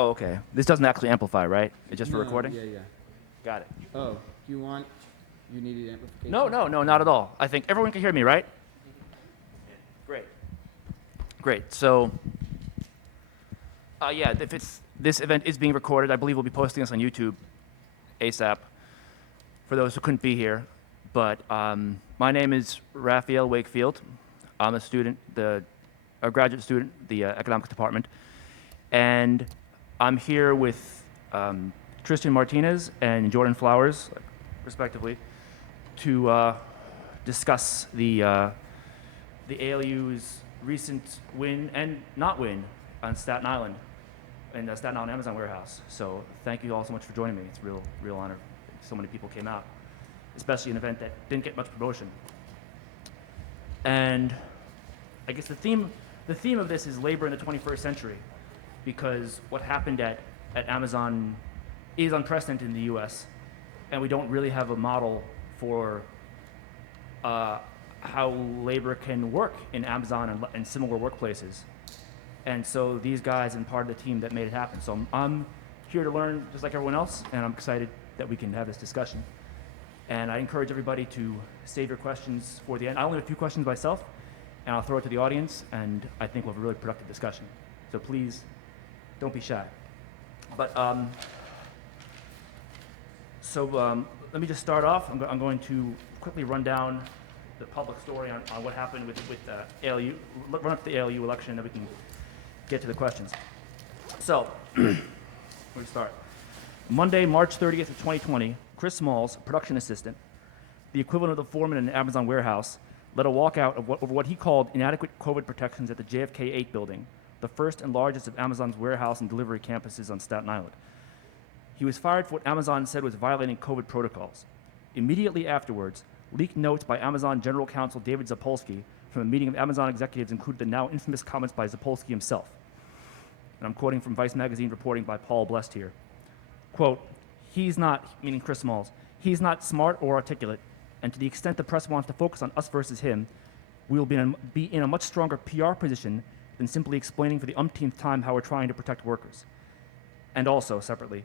Oh, okay. This doesn't actually amplify, right? It's just for No, recording? Yeah, yeah. Got it. Oh, you needed amplification? No, not at all. I think everyone can hear me, right? Great. Great. So, yeah, this event is being recorded. I believe we'll be posting this on YouTube ASAP for those who couldn't be here. But my name is Raphael Wakefield. I'm a student, a graduate student, the economics department, and I'm here with Tristan Martinez and Jordan Flowers, respectively, to discuss the ALU's recent win and not win on Staten Island, in the Staten Island Amazon warehouse. So thank you all so much for joining me. It's a real honor. So many people came out, especially an event that didn't get much promotion. And I guess the theme of this is labor in the 21st century, because what happened at Amazon is unprecedented in the U.S., and we don't really have a model for how labor can work in Amazon and similar workplaces. And so these guys and part of the team that made it happen. So I'm here to learn just like everyone else, and I'm excited that we can have this discussion. And I encourage everybody to save your questions for the end. I only have a few questions myself, and I'll throw it to the audience, and I think we'll have a really productive discussion. So please, don't be shy. But let me just start off. I'm going to quickly run down the public story on what happened with ALU, run up to the ALU election, and then we can get to the questions. So, we'll start. Monday, March 30th of 2020, Chris Smalls, production assistant, the equivalent of the foreman in an Amazon warehouse, led a walkout over what he called inadequate COVID protections at the JFK 8 building, the first and largest of Amazon's warehouse and delivery campuses on Staten Island. He was fired for what Amazon said was violating COVID protocols. Immediately afterwards, leaked notes by Amazon General Counsel David Zapolsky from a meeting of Amazon executives included the now infamous comments by Zapolsky himself. And I'm quoting from Vice Magazine reporting by Paul Blest here. Quote, "He's not," meaning Chris Smalls, "he's not smart or articulate, and to the extent the press wants to focus on us versus him, we will be in a much stronger PR position than simply explaining for the umpteenth time how we're trying to protect workers. And also, separately,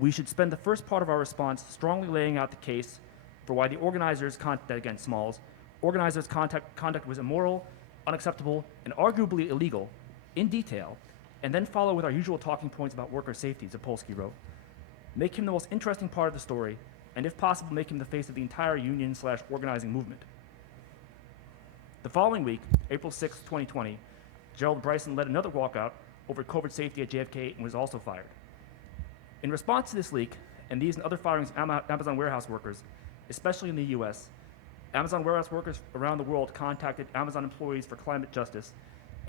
we should spend the first part of our response strongly laying out the case for why the organizers' conduct against Smalls, organizers' conduct was immoral, unacceptable, and arguably illegal, in detail, and then follow with our usual talking points about worker safety," Zapolsky wrote. "Make him the most interesting part of the story, and if possible, make him the face of the entire union/organizing movement." The following week, April 6, 2020, Gerald Bryson led another walkout over COVID safety at JFK and was also fired. In response to this leak, and these and other firings of Amazon warehouse workers, especially in the US, Amazon warehouse workers around the world contacted Amazon Employees for Climate Justice,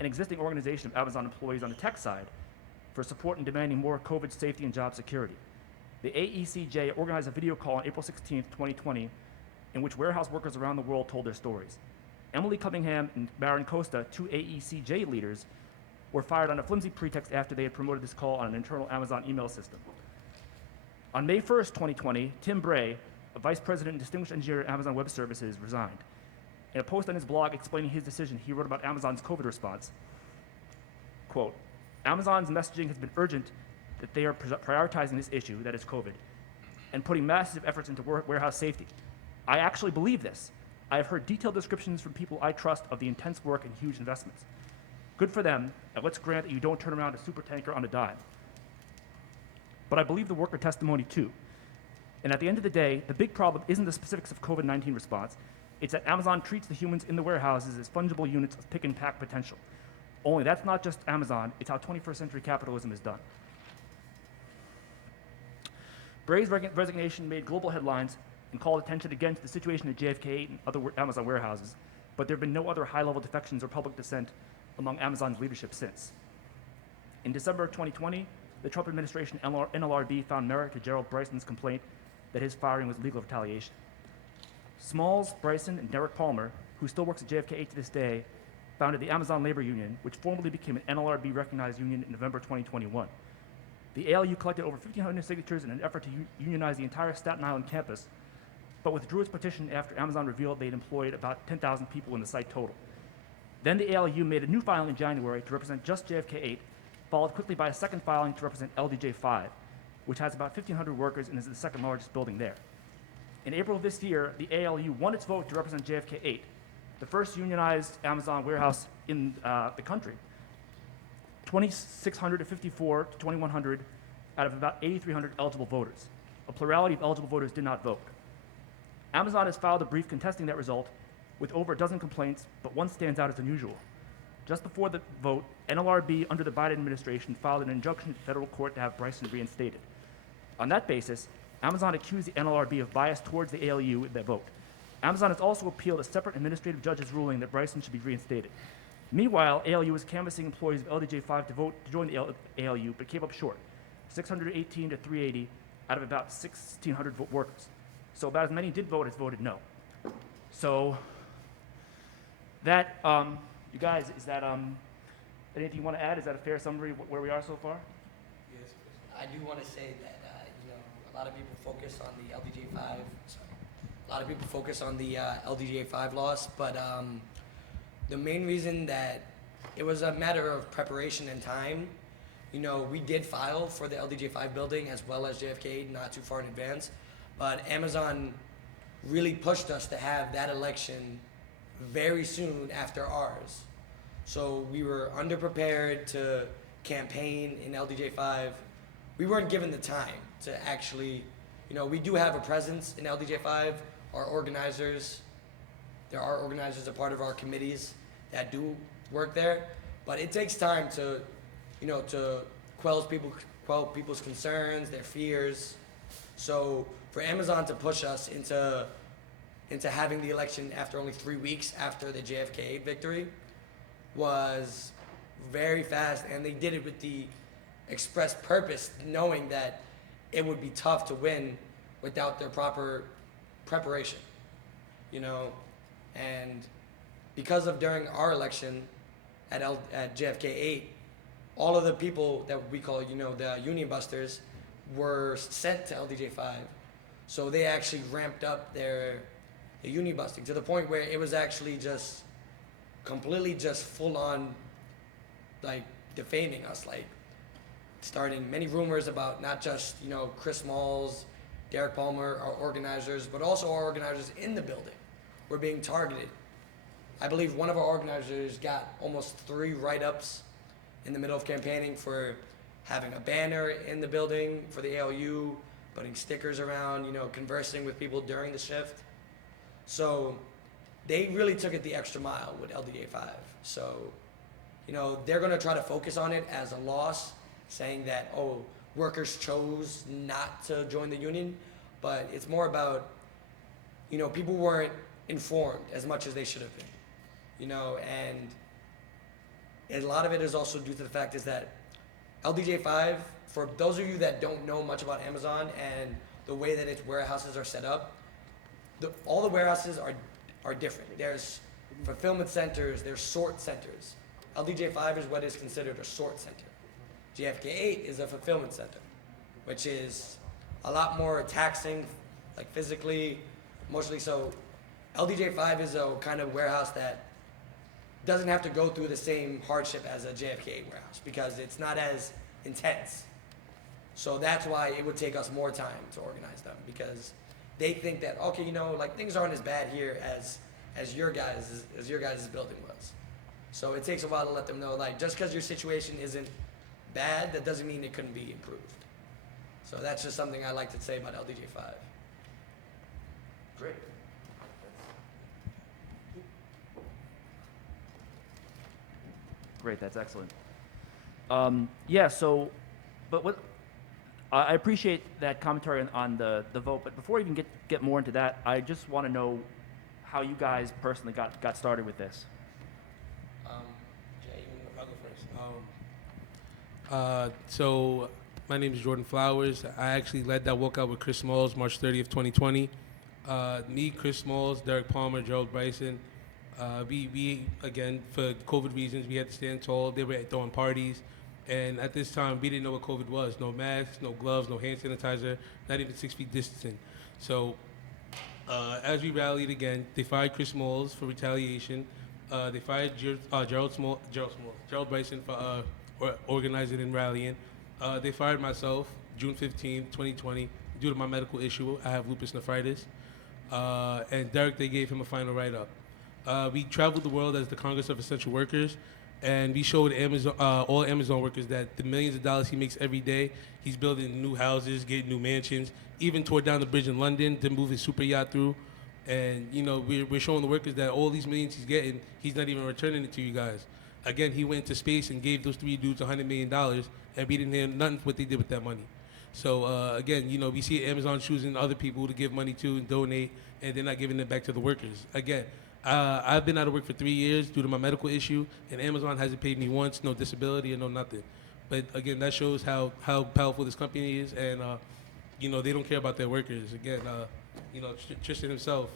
an existing organization of Amazon employees on the tech side, for support in demanding more COVID safety and job security. The AECJ organized a video call on April 16, 2020, in which warehouse workers around the world told their stories. Emily Cunningham and Baron Costa, two AECJ leaders, were fired on a flimsy pretext after they had promoted this call on an internal Amazon email system. On May 1st, 2020, Tim Bray, a vice president and distinguished engineer at Amazon Web Services, resigned. In a post on his blog explaining his decision, he wrote about Amazon's COVID response. Quote, "Amazon's messaging has been urgent that they are prioritizing this issue, that is COVID, and putting massive efforts into warehouse safety. I actually believe this. I have heard detailed descriptions from people I trust of the intense work and huge investments. Good for them, and let's grant that you don't turn around a supertanker on a dime. But I believe the worker testimony too. And at the end of the day, the big problem isn't the specifics of COVID-19 response. It's that Amazon treats the humans in the warehouses as fungible units of pick and pack potential. Only that's not just Amazon, it's how 21st century capitalism is done." Bray's resignation made global headlines and called attention again to the situation at JFK and other Amazon warehouses, but there have been no other high-level defections or public dissent among Amazon's leadership since. In December of 2020, the Trump administration NLRB found merit to Gerald Bryson's complaint that his firing was legal retaliation. Smalls, Bryson, and Derek Palmer, who still works at JFK to this day, founded the Amazon Labor Union, which formally became an NLRB-recognized union in November 2021. The ALU collected over 1,500 signatures in an effort to unionize the entire Staten Island campus, but withdrew its petition after Amazon revealed they'd employed about 10,000 people in the site total. Then the ALU made a new filing in January to represent just JFK 8, followed quickly by a second filing to represent LDJ5, which has about 1,500 workers and is the second largest building there. In April of this year, the ALU won its vote to represent JFK 8, the first unionized Amazon warehouse in the country. 2,600 to 54 to 2,100 out of about 8,300 eligible voters. A plurality of eligible voters did not vote. Amazon has filed a brief contesting that result with over a dozen complaints, but one stands out as unusual. Just before the vote, NLRB under the Biden administration filed an injunction to federal court to have Bryson reinstated. On that basis, Amazon accused the NLRB of bias towards the ALU in their vote. Amazon has also appealed a separate administrative judge's ruling that Bryson should be reinstated. Meanwhile, ALU is canvassing employees of LDJ5 to vote to join the ALU, but came up short, 618 to 380 out of about 1,600 workers. So about as many did vote as voted no. So that, you guys, is that anything you want to add? Is that a fair summary of where we are so far? Yes. I do want to say that a lot of people focus on the LDJ5. Sorry, a lot of people focus on the LDJ5 loss, but the main reason that it was a matter of preparation and time. We did file for the LDJ5 building as well as JFK not too far in advance, but Amazon really pushed us to have that election very soon after ours. So we were underprepared to campaign in LDJ5. We weren't given the time to actually, we do have a presence in LDJ5. Our organizers, there are organizers a part of our committees that do work there, but it takes time to, to quell people's concerns, their fears. So for Amazon to push us into having the election after only 3 weeks after the JFK victory was very fast, and they did it with the express purpose, knowing that it would be tough to win without their proper preparation, and because of during our election at JFK 8, all of the people that we call, the union busters were sent to LDJ5. So they actually ramped up their union busting to the point where it was actually just completely just full on like defaming us, like starting many rumors about not just, Chris Smalls, Derek Palmer, our organizers, but also our organizers in the building were being targeted. I believe one of our organizers got almost 3 write-ups in the middle of campaigning for having a banner in the building for the ALU, putting stickers around, conversing with people during the shift. So they really took it the extra mile with LDJ5. So, they're going to try to focus on it as a loss, saying that, workers chose not to join the union, but it's more about, people weren't informed as much as they should have been, and a lot of it is also due to the fact is that LDJ5, for those of you that don't know much about Amazon and the way that its warehouses are set up, all the warehouses are different. There's fulfillment centers, there's sort centers. LDJ5 is what is considered a sort center. JFK8 is a fulfillment center, which is a lot more taxing, like physically, emotionally. So LDJ5 is a kind of warehouse that doesn't have to go through the same hardship as a JFK warehouse because it's not as intense. So that's why it would take us more time to organize them, because they think that, okay, things aren't as bad here as your guys' building was. So it takes a while to let them know, just because your situation isn't bad, that doesn't mean it couldn't be improved. So that's just something I like to say about LDJ5. Great. Great, that's excellent. I appreciate that commentary on the vote, but before we even get more into that, I just want to know how you guys personally got started with this. Jay, I'll go first. So my name is Jordan Flowers. I actually led that walkout with Chris Smalls, March 30th, 2020. Me, Chris Smalls, Derek Palmer, Gerald Bryson. We again, for COVID reasons, we had to stand tall. They were throwing parties. And at this time, we didn't know what COVID was. No masks, no gloves, no hand sanitizer, not even 6 feet distancing. So as we rallied again, they fired Chris Smalls for retaliation. They fired Gerald Bryson for organizing and rallying. They fired myself June 15th, 2020, due to my medical issue. I have lupus nephritis. And Derek, they gave him a final write-up. We traveled the world as the Congress of Essential Workers, and we showed Amazon, all Amazon workers that the millions of dollars he makes every day, he's building new houses, getting new mansions, even tore down the bridge in London to move his super yacht through. And, you know, we're showing the workers that all these millions he's getting, he's not even returning it to you guys. Again, he went into space and gave those 3 dudes $100 million, and we didn't hear nothing what they did with that money. So, again, you know, we see Amazon choosing other people to give money to and donate, and they're not giving it back to the workers. Again, I've been out of work for 3 years due to my medical issue, and Amazon hasn't paid me once, no disability and no nothing. But again, that shows how powerful this company is, and you know, they don't care about their workers. Again, you know, Tristan himself,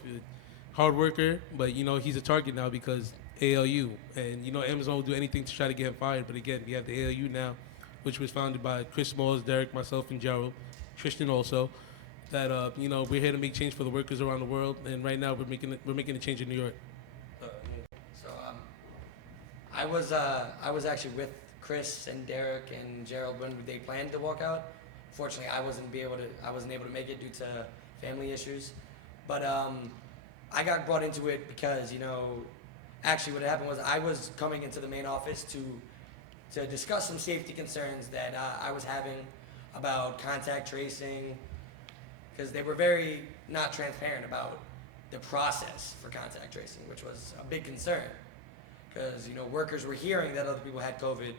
hard worker, but you know, he's a target now because ALU, and you know, Amazon will do anything to try to get him fired. But again, we have the ALU now, which was founded by Chris Smalls, Derek, myself, and Gerald, Tristan also. That you know, we're here to make change for the workers around the world, and right now we're making a change in New York. So I was actually with Chris and Derek and Gerald when they planned to walk out. Fortunately, I wasn't able to make it due to family issues. But I got brought into it because, you know, actually what happened was I was coming into the main office to discuss some safety concerns that I was having about contact tracing, because they were very not transparent about the process for contact tracing, which was a big concern. Because, you know, workers were hearing that other people had COVID,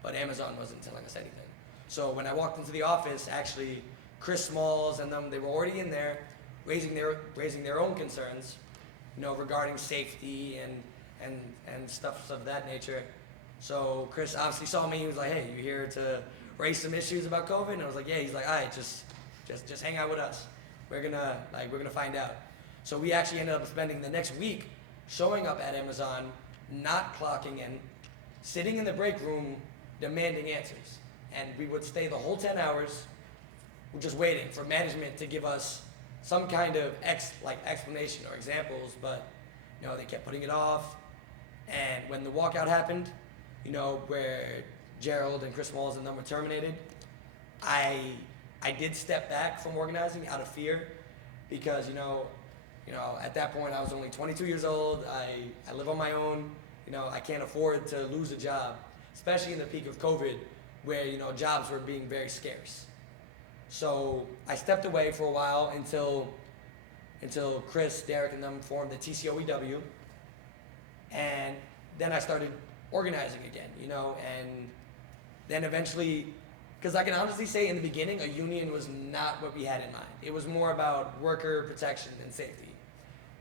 but Amazon wasn't telling us anything. So when I walked into the office, actually, Chris Smalls and them, they were already in there raising their own concerns, you know, regarding safety and stuff of that nature. So Chris obviously saw me. He was like, "Hey, you here to raise some issues about COVID?" And I was like, "Yeah." He's like, "All right, just hang out with us. We're gonna find out." So we actually ended up spending the next week showing up at Amazon, not clocking in, sitting in the break room, demanding answers. And we would stay the whole 10 hours, just waiting for management to give us some kind of explanation or examples, but you know, they kept putting it off. And when the walkout happened, you know, where Gerald and Chris Walls and them were terminated, I did step back from organizing out of fear, because you know, at that point I was only 22 years old. I live on my own. You know, I can't afford to lose a job, especially in the peak of COVID, where, you know, jobs were being very scarce. So I stepped away for a while until Chris, Derek, and them formed the TCOEW, and then I started organizing again, you know, and then eventually, because I can honestly say in the beginning, a union was not what we had in mind. It was more about worker protection and safety.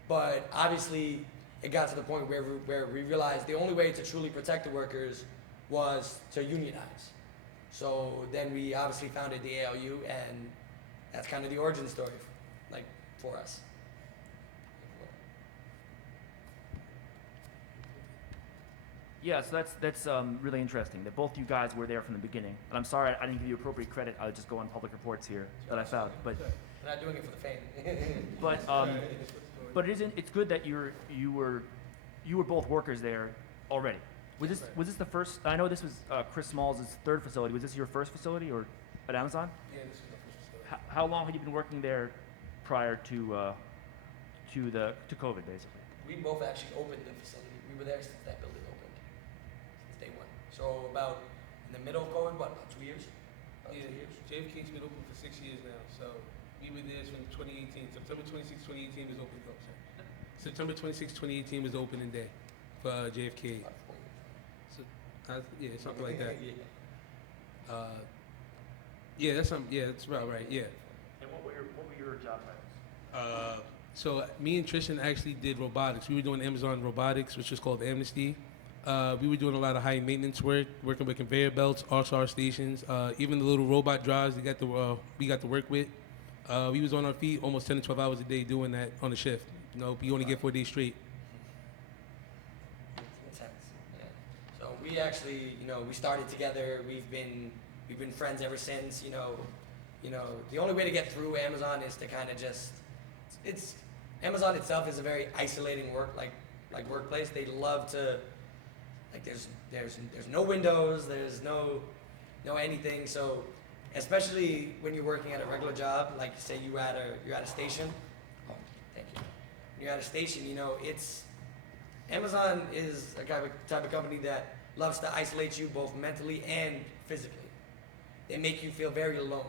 But obviously, it got to the point where we realized the only way to truly protect the workers was to unionize. So then we obviously founded the ALU, and that's kind of the origin story, like, for us. Yeah, so that's really interesting that both you guys were there from the beginning. And I'm sorry I didn't give you appropriate credit. I would just go on public reports here that I found. But We're not doing it for the fame. but it's good that you were both workers there already. Was this the first? I know this was Chris Smalls' third facility. Was this your first facility or at Amazon? Yeah, this is the first facility. How long had you been working there prior to COVID, basically? We both actually opened the facility. We were there since that building opened, since day one. So about in the middle of COVID, about 2 years? About Yeah, 2 years. JFK's been open for 6 years now, so we were there from 2018. September 26, 2018 was open. Oh, sorry. September 26, 2018 was the opening day for JFK. About 4 years. So, yeah, something like that. Yeah. Yeah, that's about right. Yeah. And what were your job titles? So me and Tristan actually did robotics. We were doing Amazon robotics, which is called Amnesty. We were doing a lot of high maintenance work, working with conveyor belts, RSR stations, even the little robot drives we got to work with. We was on our feet almost 10 to 12 hours a day doing that on a shift. You know, we only get 4 days straight. It's intense. Yeah. So we actually, you know, we started together. We've been friends ever since. You know, the only way to get through Amazon is to kind of just, Amazon itself is a very isolating workplace. They love to Like there's no windows, there's no anything. So especially when you're working at a regular job, like say you're at a station. Oh, thank you. When you're at a station, you know, Amazon is a type of company that loves to isolate you both mentally and physically. They make you feel very alone,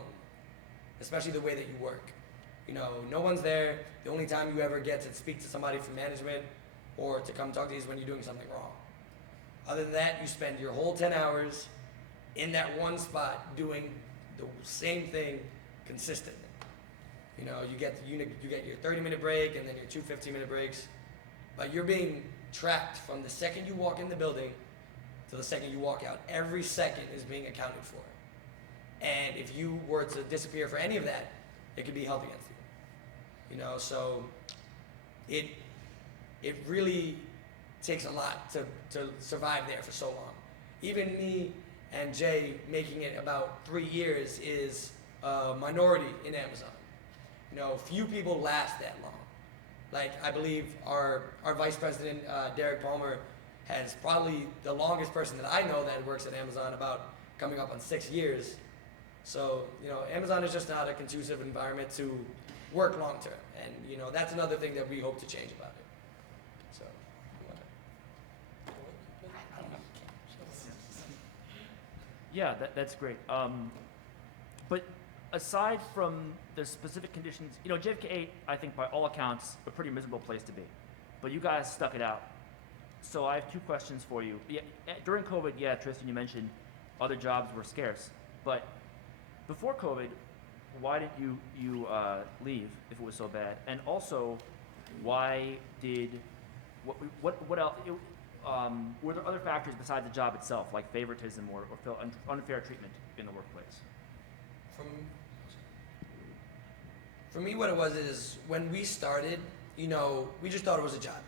especially the way that you work. You know, no one's there. The only time you ever get to speak to somebody from management or to come talk to you is when you're doing something wrong. Other than that, you spend your whole 10 hours in that one spot doing the same thing consistently. You know, you get your 30-minute break and then your two 15-minute breaks, but you're being tracked from the second you walk in the building to the second you walk out. Every second is being accounted for. And if you were to disappear for any of that, it could be held against you. You know, so it really takes a lot to survive there for so long. Even me and Jay making it about 3 years is a minority in Amazon. You know, few people last that long. Like, I believe our vice president, Derek Palmer, has probably the longest person that I know that works at Amazon, about coming up on 6 years. So, you know, Amazon is just not a conducive environment to work long term. And, you know, that's another thing that we hope to change about it. So, Yeah, that's great. But aside from the specific conditions, you know, JFK 8, I think by all accounts, a pretty miserable place to be. But you guys stuck it out. So I have two questions for you. Yeah, during COVID, yeah, Tristan, you mentioned other jobs were scarce. But before COVID, why did you leave if it was so bad? And also, why did what else? Were there other factors besides the job itself, like favoritism or unfair treatment in the workplace? For me, what it was is when we started, you know, we just thought it was a job.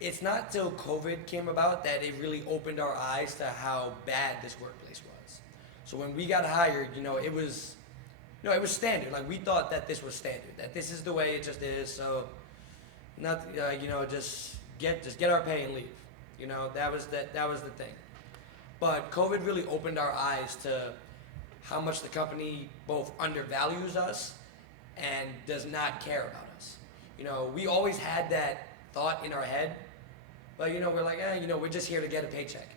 It's not till COVID came about that it really opened our eyes to how bad this workplace was. So when we got hired, you know, it was standard. Like, we thought that this was standard, that this is the way it just is. So, not you know, just get our pay and leave. You know, that was the thing. But COVID really opened our eyes to how much the company both undervalues us and does not care about us. You know, we always had that thought in our head, but, you know, we're like, you know, we're just here to get a paycheck,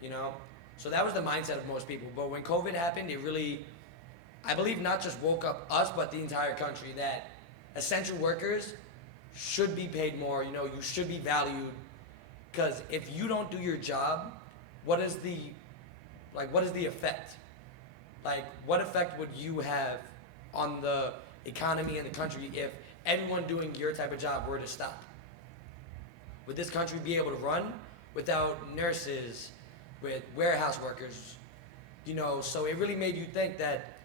you know? So that was the mindset of most people. But when COVID happened, it really, I believe, not just woke up us, but the entire country, that essential workers should be paid more. You know, you should be valued, because if you don't do your job, what is the effect? Like, what effect would you have on the economy and the country if everyone doing your type of job were to stop? Would this country be able to run without nurses, with warehouse workers? You know, so it really made you think that,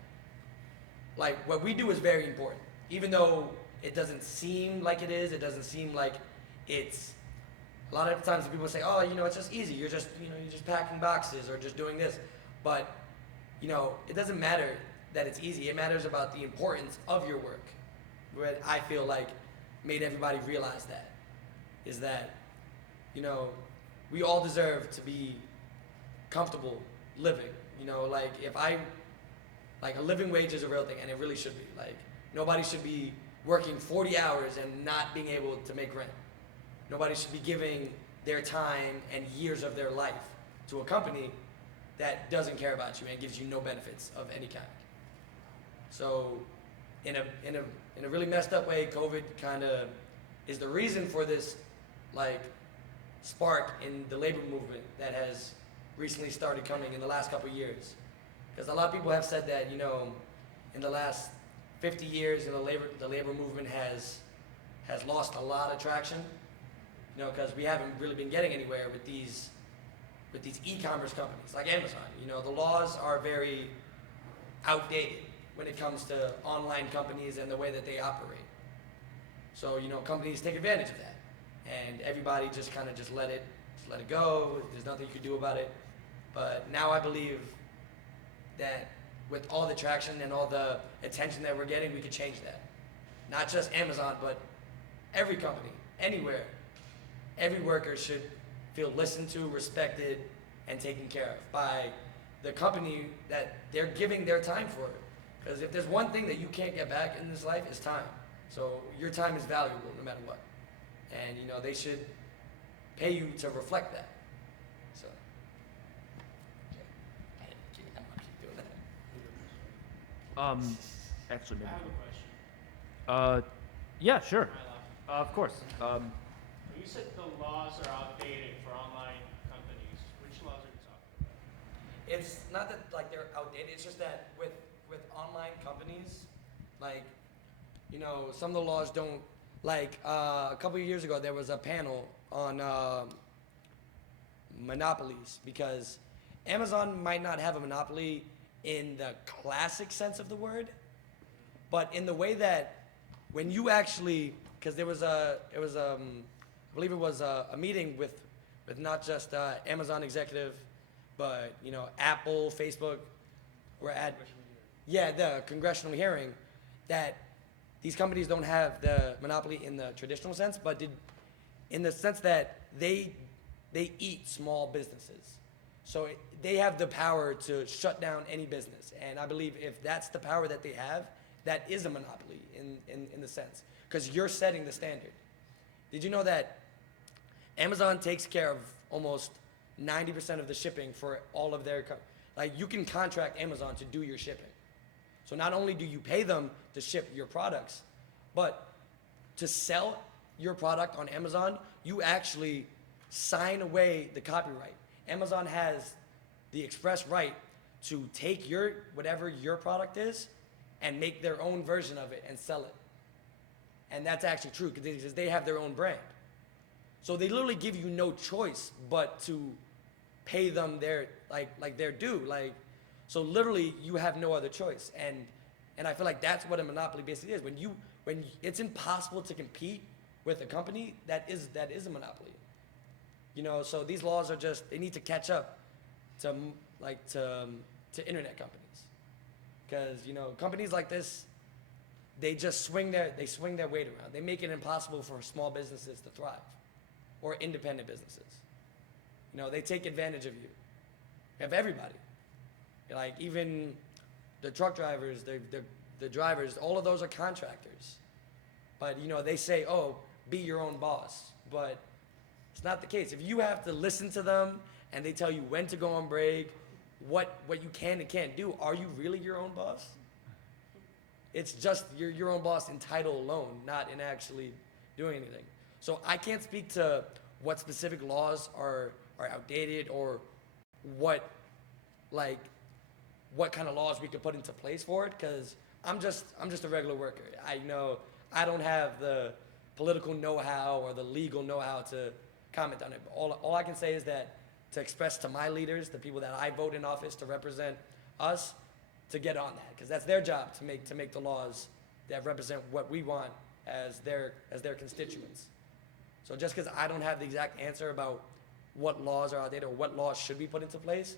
like, what we do is very important. Even though it doesn't seem like it is, it doesn't seem like it's, a lot of times people say, oh, you know, it's just easy. You're just packing boxes or just doing this. But, you know, it doesn't matter that it's easy. It matters about the importance of your work. What I feel like made everybody realize that is that, you know, we all deserve to be comfortable living. You know, like, a living wage is a real thing, and it really should be. Like, nobody should be working 40 hours and not being able to make rent. Nobody should be giving their time and years of their life to a company that doesn't care about you and gives you no benefits of any kind. So, in a really messed up way, COVID kind of is the reason for this, like, spark in the labor movement that has recently started coming in the last couple of years. Because a lot of people have said that, you know, in the last 50 years, you know, the labor movement has lost a lot of traction. You know, because we haven't really been getting anywhere with these e-commerce companies like Amazon. You know, the laws are very outdated when it comes to online companies and the way that they operate. So, you know, companies take advantage of that, and everybody just kind of just let it go. There's nothing you can do about it. But now I believe that with all the traction and all the attention that we're getting, we could change that. Not just Amazon, but every company, anywhere. Every worker should feel listened to, respected, and taken care of by the company that they're giving their time for. Because if there's one thing that you can't get back in this life, it's time. So your time is valuable no matter what. And you know, they should pay you to reflect that. So okay. I'm gonna keep doing that. Actually, maybe. I have a question. Yeah, sure. Am I allowed? Of course. You said the laws are outdated for online companies. Which laws are you talking about? It's not that like they're outdated. It's just that with online companies, like, you know, some of the laws don't. Like a couple of years ago, there was a panel on monopolies because Amazon might not have a monopoly in the classic sense of the word, but in the way that when you actually, because I believe it was a meeting with not just Amazon executive, but you know, Apple, Facebook, were at the congressional hearing that these companies don't have the monopoly in the traditional sense, but in the sense that they eat small businesses. So they have the power to shut down any business. And I believe if that's the power that they have, that is a monopoly in the sense, because you're setting the standard. Did you know that Amazon takes care of almost 90% of the shipping for all of their, like you can contract Amazon to do your shipping. So not only do you pay them to ship your products, but to sell your product on Amazon, you actually sign away the copyright. Amazon has the express right to take whatever your product is and make their own version of it and sell it. And that's actually true because they have their own brand. So they literally give you no choice but to pay them their due. So literally you have no other choice. And I feel like that's what a monopoly basically is. When it's impossible to compete with a company, that is a monopoly. You know, so these laws are just, they need to catch up to internet companies. Because, you know, companies like this, they just swing their weight around. They make it impossible for small businesses to thrive or independent businesses. You know, they take advantage of you, of everybody. Like even the truck drivers, the drivers, all of those are contractors. But, you know, they say, oh, be your own boss. But it's not the case. If you have to listen to them and they tell you when to go on break, what you can and can't do, are you really your own boss? It's just you're your own boss in title alone, not in actually doing anything. So I can't speak to what specific laws are outdated or what kind of laws we could put into place for it, because I'm just a regular worker. I don't have the political know-how or the legal know-how to comment on it. All I can say is that to express to my leaders, the people that I vote in office to represent us, to get on that, because that's their job to make the laws that represent what we want as their constituents. So just because I don't have the exact answer about what laws are outdated or what laws should be put into place,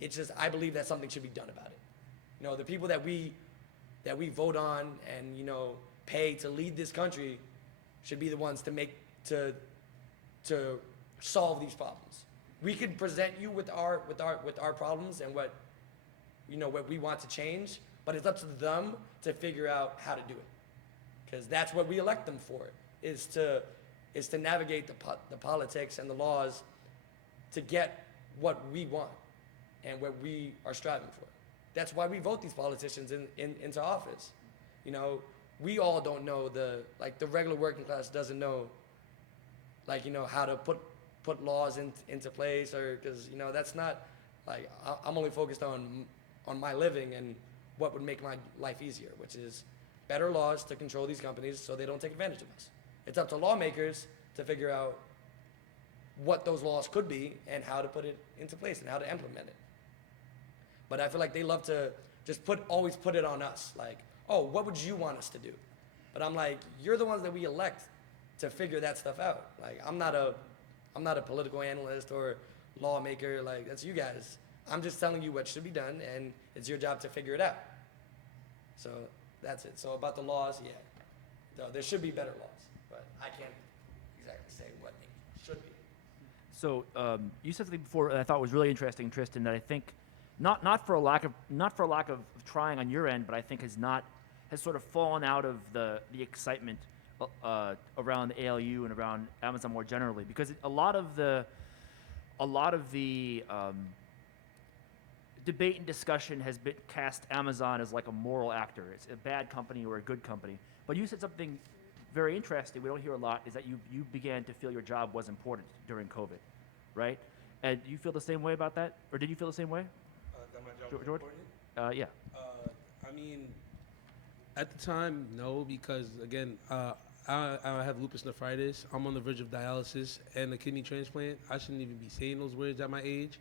it's just I believe that something should be done about it. You know, the people that we vote on and, you know, pay to lead this country should be the ones to solve these problems. We could present you with our problems and what we want to change, but it's up to them to figure out how to do it, because that's what we elect them for, is to navigate the politics and the laws to get what we want and what we are striving for. That's why we vote these politicians into office. You know, we all don't know the regular working class doesn't know, how to put laws into place, or because, you know, that's not, I'm only focused on my living and what would make my life easier, which is better laws to control these companies so they don't take advantage of us. It's up to lawmakers to figure out what those laws could be and how to put it into place and how to implement it. But I feel like they love to just always put it on us, like, oh, what would you want us to do? But I'm like, you're the ones that we elect to figure that stuff out. Like, I'm not a political analyst or lawmaker. Like, that's you guys. I'm just telling you what should be done, and it's your job to figure it out. So that's it. So about the laws, yeah, there should be better laws, but I can't exactly say what they should be. So you said something before that I thought was really interesting, Tristan. That I think, not for a lack of trying on your end, but I think has sort of fallen out of the excitement around the ALU and around Amazon more generally, because a lot of the debate and discussion has been cast Amazon as like a moral actor. It's a bad company or a good company. But you said something very interesting we don't hear a lot, is that you began to feel your job was important during COVID, right? And do you feel the same way about that? Or did you feel the same way? That my job was George? important? Yeah. I mean, at the time, no, because again, I have lupus nephritis. I'm on the verge of dialysis and a kidney transplant. I shouldn't even be saying those words at my age.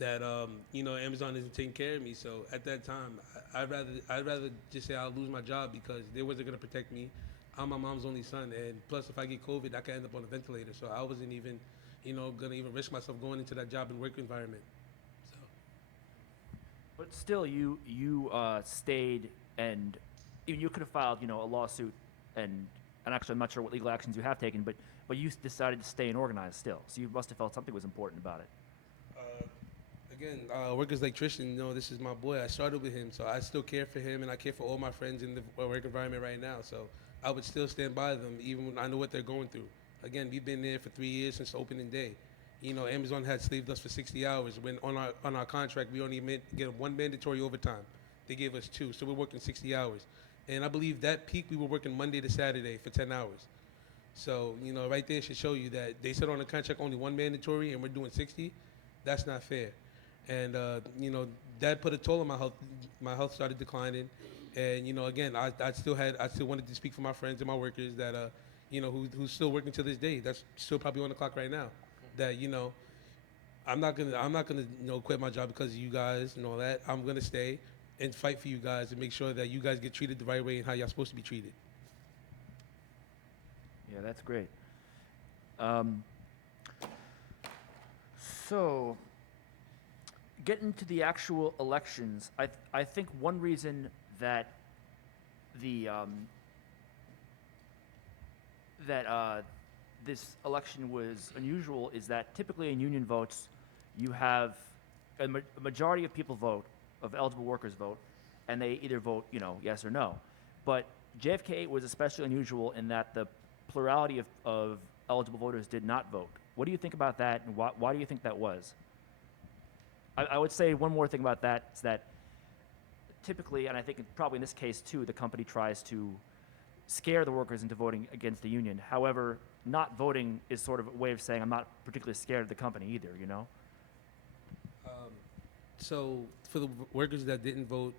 That Amazon isn't taking care of me. So at that time, I'd rather just say I'll lose my job because they wasn't gonna protect me. I'm my mom's only son, and plus if I get COVID, I could end up on a ventilator. So I wasn't even, gonna even risk myself going into that job and work environment. So. But still, you stayed, and even you could have filed, a lawsuit, and actually I'm not sure what legal actions you have taken, but you decided to stay and organize still. So you must have felt something was important about it. Again, workers like Tristan, this is my boy. I started with him, so I still care for him, and I care for all my friends in the work environment right now. So I would still stand by them, even when I know what they're going through. Again, we've been there for 3 years since opening day. Amazon had slaved us for 60 hours. When on our contract, we only get one mandatory overtime. They gave us 2, so we're working 60 hours. And I believe that peak we were working Monday to Saturday for 10 hours. So right there should show you that they said on the contract only 1 mandatory, and we're doing 60. That's not fair. And that put a toll on my health. My health started declining, and again, I still wanted to speak for my friends and my workers that who's still working to this day. That's still probably on the clock right now. That I'm not gonna quit my job because of you guys and all that. I'm gonna stay and fight for you guys and make sure that you guys get treated the right way and how y'all supposed to be treated. Yeah, that's great. So, getting to the actual elections, I think one reason that this election was unusual is that typically in union votes, you have a majority of people vote, of eligible workers vote, and they either vote, yes or no. But JFK was especially unusual in that the plurality of eligible voters did not vote. What do you think about that, and why do you think that was? I would say one more thing about that is that typically, and I think probably in this case too, the company tries to scare the workers into voting against the union. However, not voting is sort of a way of saying I'm not particularly scared of the company either, So for the workers that didn't vote,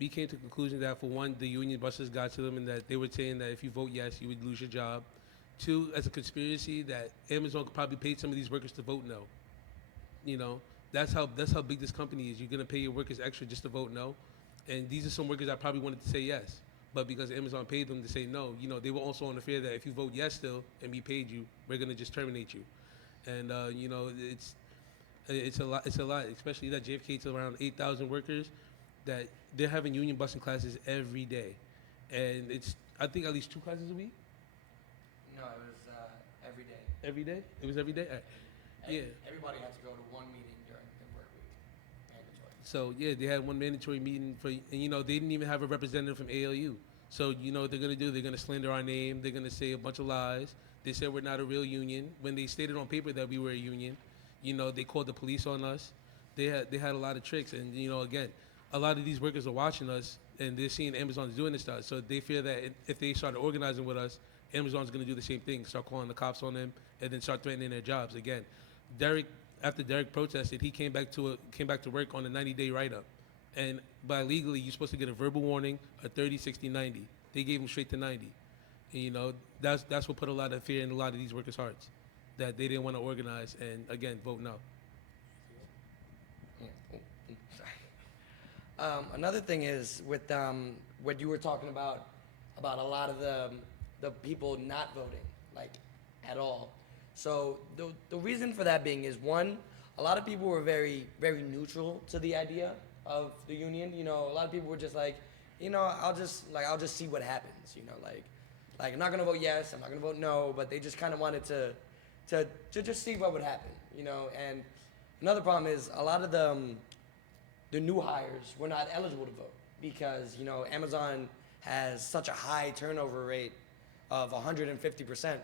we came to the conclusion that for one, the union bosses got to them and that they were saying that if you vote yes, you would lose your job. 2, as a conspiracy, that Amazon could probably pay some of these workers to vote no. That's how big this company is. You're gonna pay your workers extra just to vote no, and these are some workers that probably wanted to say yes, but because Amazon paid them to say no, they were also on the fear that if you vote yes still and we paid you, we're gonna just terminate you, and it's a lot, especially that JFK's around 8,000 workers, that they're having union busing classes every day, and it's I think at least 2 classes a week. No, it was every day. Every day? It was every day. All right. Yeah. Everybody had to go to one meeting during the work week, mandatory. So yeah, they had one mandatory meeting and they didn't even have a representative from ALU. So what they're gonna do? They're gonna slander our name. They're gonna say a bunch of lies. They said we're not a real union when they stated on paper that we were a union. They called the police on us. They had a lot of tricks, and again, a lot of these workers are watching us and they're seeing Amazon's doing this stuff. So they fear that if they start organizing with us, Amazon's gonna do the same thing, start calling the cops on them, and then start threatening their jobs again. After Derek protested, he came back to work on a 90-day write-up, and by legally you're supposed to get a verbal warning, a 30, 60, 90. They gave him straight to 90. And, that's what put a lot of fear in a lot of these workers' hearts, that they didn't want to organize and again vote no. Sorry. Another thing is with what you were talking about a lot of the people not voting, like at all. So the reason for that being is, one, a lot of people were very, very neutral to the idea of the union. A lot of people were just like, I'll just see what happens. Like I'm not gonna vote yes, I'm not gonna vote no, but they just kind of wanted to to just see what would happen, you know. And another problem is a lot of the new hires were not eligible to vote because, you know, Amazon has such a high turnover rate of 150%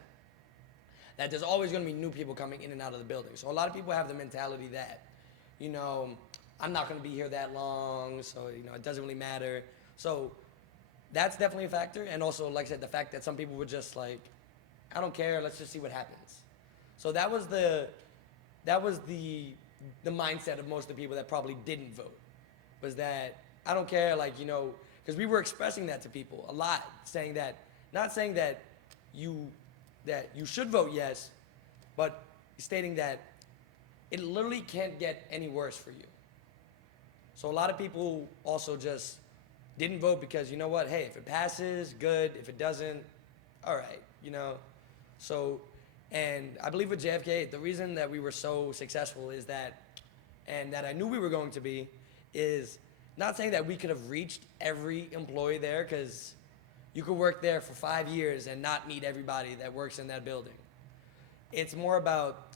that there's always going to be new people coming in and out of the building. So a lot of people have the mentality that, you know, I'm not going to be here that long, so, you know, it doesn't really matter. So that's definitely a factor. And also, like I said, the fact that some people were just like, I don't care, let's just see what happens. So that was the mindset of most of the people that probably didn't vote, was that I don't care, like, you know, because we were expressing that to people a lot, saying that, not saying that you should vote yes, but stating that it literally can't get any worse for you. So a lot of people also just didn't vote because, you know what, hey, if it passes, good. If it doesn't, all right, you know. So, and I believe with JFK, the reason that we were so successful is that, and that I knew we were going to be, is not saying that we could have reached every employee there, because you could work there for 5 years and not meet everybody that works in that building. It's more about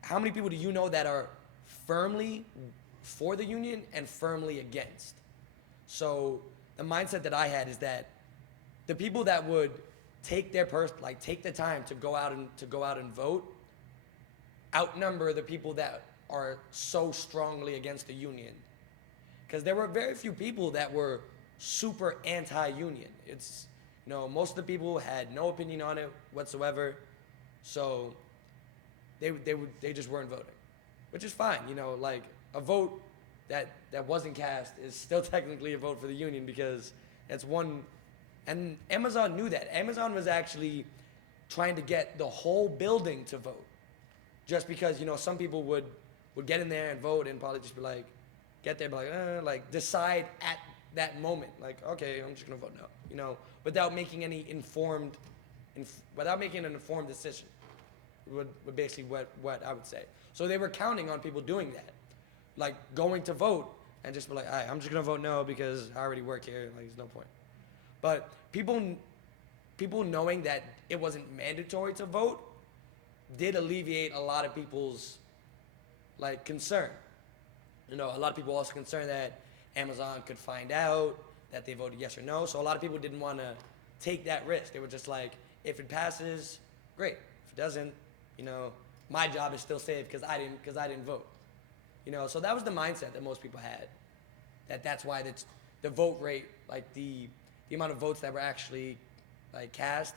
how many people do you know that are firmly for the union and firmly against? So the mindset that I had is that the people that would take take the time to go out and vote outnumber the people that are so strongly against the union. Because there were very few people that were super anti-union. It's, you know, most of the people had no opinion on it whatsoever, so they just weren't voting, which is fine. You know, like a vote that wasn't cast is still technically a vote for the union, because it's one. And Amazon knew that. Amazon was actually trying to get the whole building to vote, just because, you know, some people would get in there and vote and probably just be like, get there, be like decide at that moment, like, okay, I'm just gonna vote no, you know, without making any informed decision. Would basically what I would say. So they were counting on people doing that, like going to vote and just be like, all right, I'm just gonna vote no because I already work here, like there's no point. But people knowing that it wasn't mandatory to vote did alleviate a lot of people's like concern. You know, a lot of people also concerned that Amazon could find out that they voted yes or no. So a lot of people didn't want to take that risk. They were just like, if it passes, great. If it doesn't, you know, my job is still safe because I didn't vote. You know, so that was the mindset that most people had. That's why the vote rate, like the amount of votes that were actually like cast,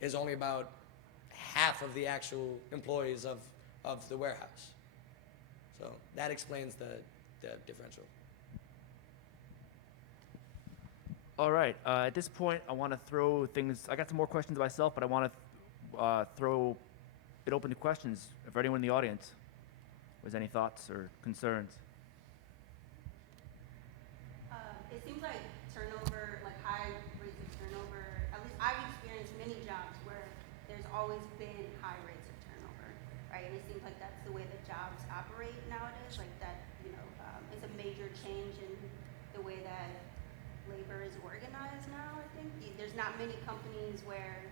is only about half of the actual employees of the warehouse. So that explains the differential. All right. At this point, I want to throw things. I got some more questions myself, but I want to throw it open to questions for anyone in the audience has any thoughts or concerns. It seems like turnover, like high rates of turnover, at least I've experienced many jobs where there's always been high rates of turnover, right? And it seems like that's the way that jobs operate nowadays, like that, you know, it's a major change in the way that labor is organized now, I think. There's not many companies where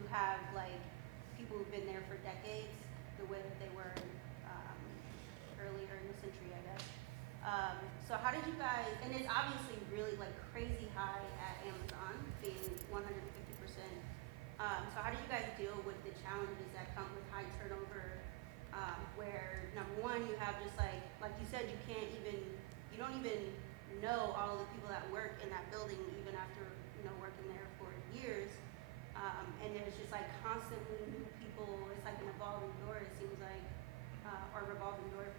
you have like people who've been there for decades, the way that they were earlier in the century, I guess. So how did you guys, and it's obviously really like crazy high at Amazon, being 150%. So how did you guys deal with the challenges that come with high turnover, where number one, you have just like you said, you don't even know all of the people that work in that building, even after, you know, working there for years. And there's just like constantly new people. It's like an evolving door, it seems like, or revolving door.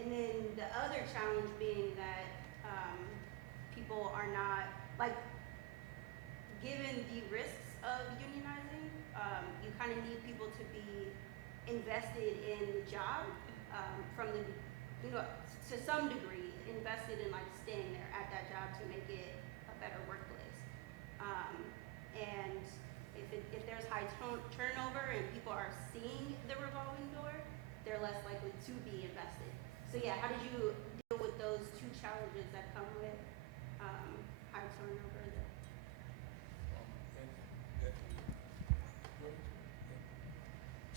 And then the other challenge being that people are not, like, given the risks of unionizing, you kind of need people to be invested in the job from the, you know, to some degree, invested in like staying there at that job to make it a better workplace. And if there's high turnover and people are seeing the revolving door, they're less likely to be invested. So yeah, how did you deal with those two challenges that come with high turnover?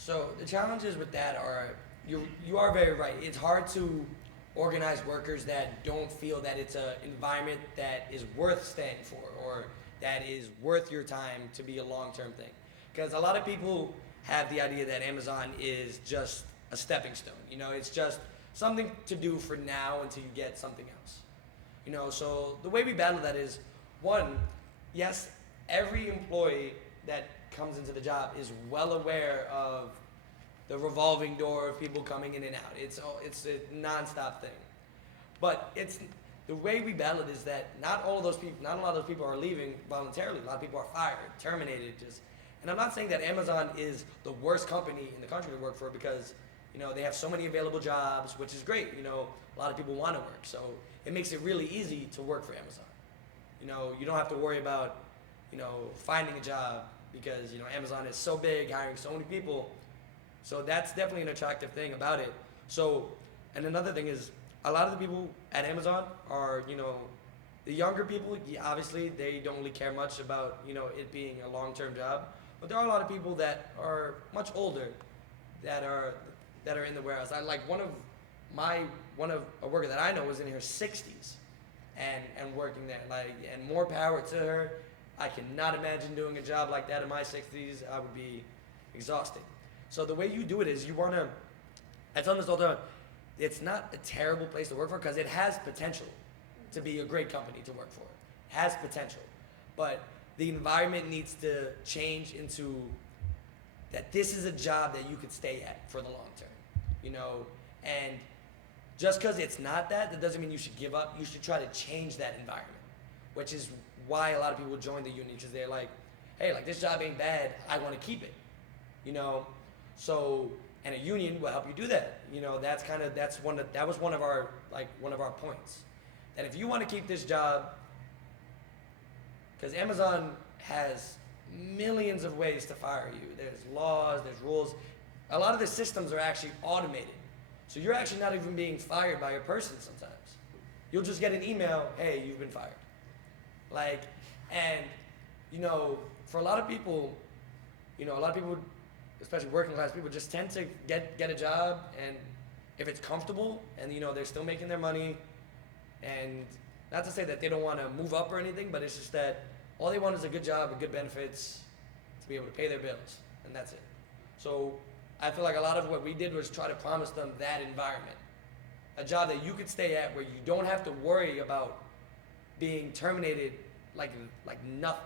So the challenges with that are you are very right. It's hard to organize workers that don't feel that it's an environment that is worth staying for or that is worth your time to be a long-term thing. Because a lot of people have the idea that Amazon is just a stepping stone. You know, it's just something to do for now until you get something else. You know, so the way we battle that is one, yes, every employee that comes into the job is well aware of the revolving door of people coming in and out. It's a nonstop thing. But it's the way we battle it is that not all of those people, not a lot of those people are leaving voluntarily. A lot of people are fired, terminated, just. And I'm not saying that Amazon is the worst company in the country to work for because, you know, they have so many available jobs, which is great. You know, a lot of people want to work, so it makes it really easy to work for Amazon. You know, you don't have to worry about, you know, finding a job because, you know, Amazon is so big, hiring so many people. So that's definitely an attractive thing about it. So, and another thing is, a lot of the people at Amazon are, you know, the younger people, yeah, obviously, they don't really care much about, you know, it being a long-term job. But there are a lot of people that are much older that are in the warehouse. I like one of a worker that I know was in her 60s and working there. Like, and more power to her. I cannot imagine doing a job like that in my 60s. I would be exhausted. So the way you do it is you want to. I tell them this all the time. It's not a terrible place to work for because it has potential to be a great company to work for. It has potential, but the environment needs to change into that this is a job that you could stay at for the long term, you know, and just because it's not that, that doesn't mean you should give up. You should try to change that environment, which is why a lot of people join the union because they're like, hey, like this job ain't bad. I want to keep it, you know. So, and a union will help you do that. You know, that was one of our points. That if you want to keep this job, because Amazon has millions of ways to fire you. There's laws, there's rules. A lot of the systems are actually automated. So you're actually not even being fired by a person sometimes. You'll just get an email, hey, you've been fired. Like, and, you know, for a lot of people, especially working class people, just tend to get a job, and if it's comfortable and, you know, they're still making their money, and not to say that they don't want to move up or anything, but it's just that all they want is a good job and good benefits to be able to pay their bills, and that's it. So I feel like a lot of what we did was try to promise them that environment, a job that you could stay at where you don't have to worry about being terminated like nothing.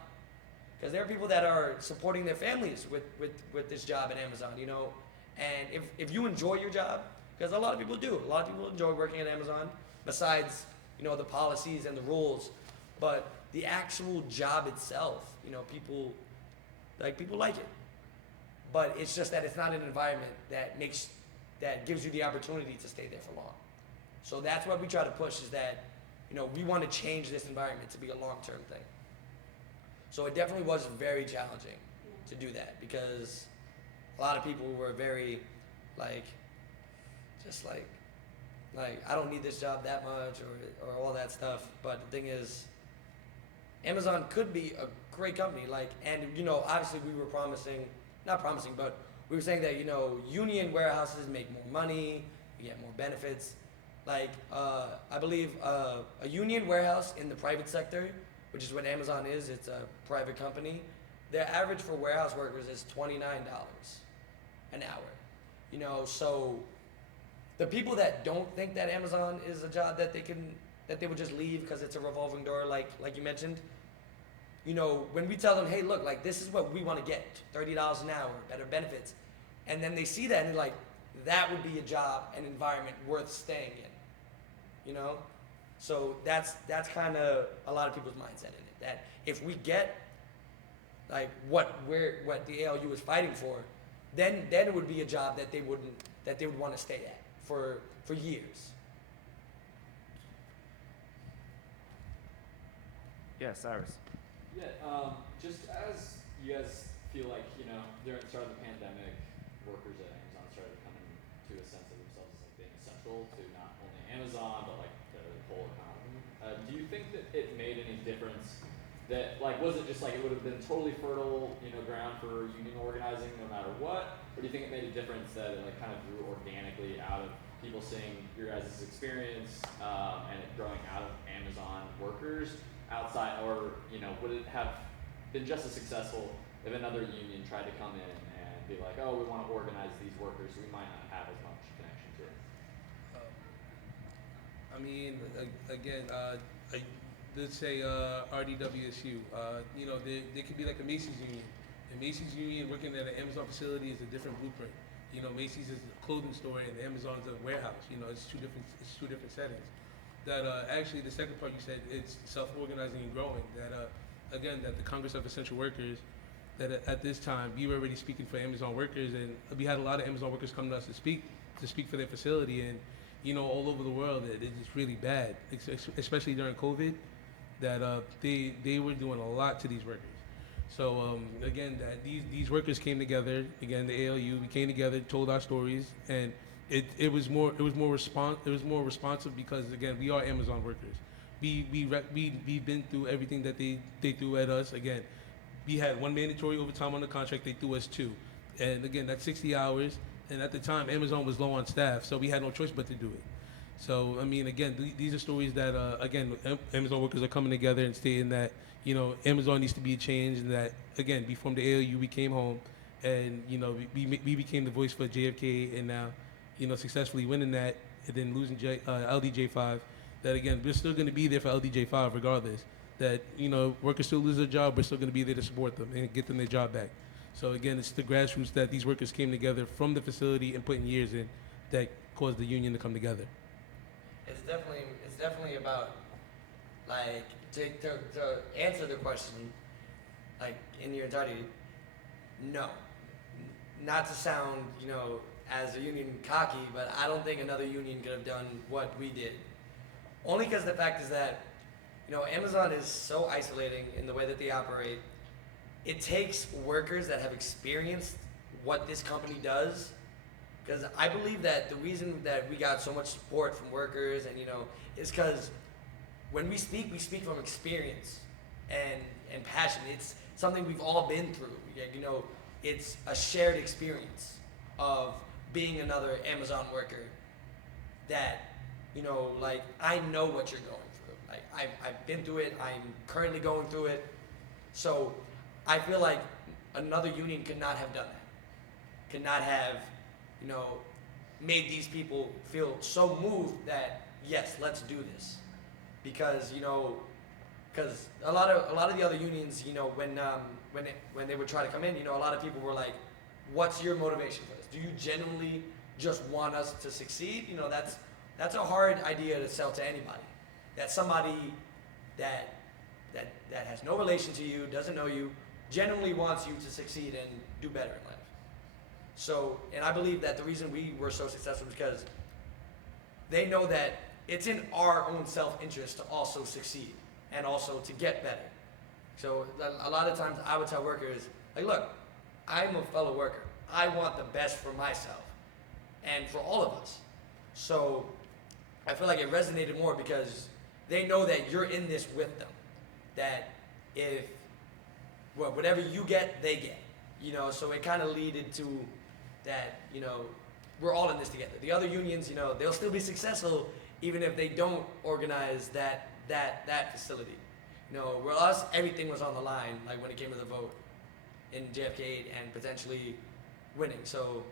Because there are people that are supporting their families with this job at Amazon, you know. And if you enjoy your job, because a lot of people do. A lot of people enjoy working at Amazon, besides, you know, the policies and the rules. But the actual job itself, you know, people like it. But it's just that it's not an environment that gives you the opportunity to stay there for long. So that's what we try to push is that, you know, we want to change this environment to be a long-term thing. So it definitely was very challenging to do that because a lot of people were very just like I don't need this job that much or all that stuff. But the thing is, Amazon could be a great company. And you know, obviously we were not promising, but we were saying that, you know, union warehouses make more money, you get more benefits. I believe a union warehouse in the private sector, which is what Amazon is, it's a private company, their average for warehouse workers is $29 an hour. You know, so the people that don't think that Amazon is a job that they would just leave because it's a revolving door, like you mentioned, you know, when we tell them, hey, look, like this is what we want to get, $30 an hour, better benefits, and then they see that and they're like, that would be a job, an environment worth staying in, you know? So that's kind of a lot of people's mindset in it. That if we get like what the ALU is fighting for, then it would be a job that they would want to stay at for years. Yeah, Cyrus. Yeah, just as you guys feel like, you know, during the start of the pandemic, workers at Amazon started coming to a sense of themselves as like being essential to not only Amazon, but like the whole economy. Do you think that it made any difference that, like, was it just like it would have been totally fertile, you know, ground for union organizing no matter what? Or do you think it made a difference that it like kind of grew organically out of people seeing your guys' experience and it growing out of Amazon workers outside, or, you know, would it have been just as successful if another union tried to come in and be like, oh, we want to organize these workers, we might not have as much connection to it? I mean, again, let's say RDWSU. You know, there could be like a Macy's union. A Macy's union working at an Amazon facility is a different blueprint. You know, Macy's is a clothing store and Amazon's a warehouse. You know, it's two different settings. That actually, the second part you said, it's self-organizing and growing. That again, that the Congress of Essential Workers, that at this time we were already speaking for Amazon workers, and we had a lot of Amazon workers come to us to speak for their facility, and you know, all over the world, it's really bad, especially during COVID, that they were doing a lot to these workers. So again, that these workers came together. Again, the ALU, we came together, told our stories, and it was more responsive because again, we are Amazon workers. We've been through everything that they threw at us. Again, we had one mandatory overtime on the contract. They threw us two, and again, that's 60 hours. And at the time, Amazon was low on staff, so we had no choice but to do it. So, I mean, again, these are stories that, again, Amazon workers are coming together and stating that, you know, Amazon needs to be changed, and that, again, we formed the ALU, we came home, and, you know, we became the voice for JFK, and now, you know, successfully winning that, and then losing LDJ5, that, again, we're still going to be there for LDJ5 regardless. That, you know, workers still lose their job, we're still going to be there to support them and get them their job back. So again, it's the grassroots that these workers came together from the facility and putting years in that caused the union to come together. It's definitely about, like, to answer the question, like, in your entirety, no. Not to sound, you know, as a union cocky, but I don't think another union could have done what we did. Only because the fact is that, you know, Amazon is so isolating in the way that they operate. It takes workers that have experienced what this company does, because I believe that the reason that we got so much support from workers, and, you know, is because when we speak from experience and passion. It's something we've all been through. You know, it's a shared experience of being another Amazon worker that, you know, like, I know what you're going through. Like, I've been through it. I'm currently going through it. So I feel like another union could not have done that. Could not have, you know, made these people feel so moved that, yes, let's do this. Because, you know, because a lot of the other unions, you know, when they would try to come in, you know, a lot of people were like, what's your motivation for this? Do you genuinely just want us to succeed? You know, that's a hard idea to sell to anybody. That somebody that has no relation to you, doesn't know you, genuinely wants you to succeed and do better in life. So, and I believe that the reason we were so successful is because they know that it's in our own self-interest to also succeed and also to get better. So a lot of times I would tell workers, like, look, I'm a fellow worker. I want the best for myself and for all of us. So I feel like it resonated more because they know that you're in this with them. That if, well, whatever you get, they get. You know, so it kind of led to that, you know, we're all in this together. The other unions, you know, they'll still be successful even if they don't organize that facility. You know, where us, everything was on the line, like when it came to the vote in JFK and potentially winning. So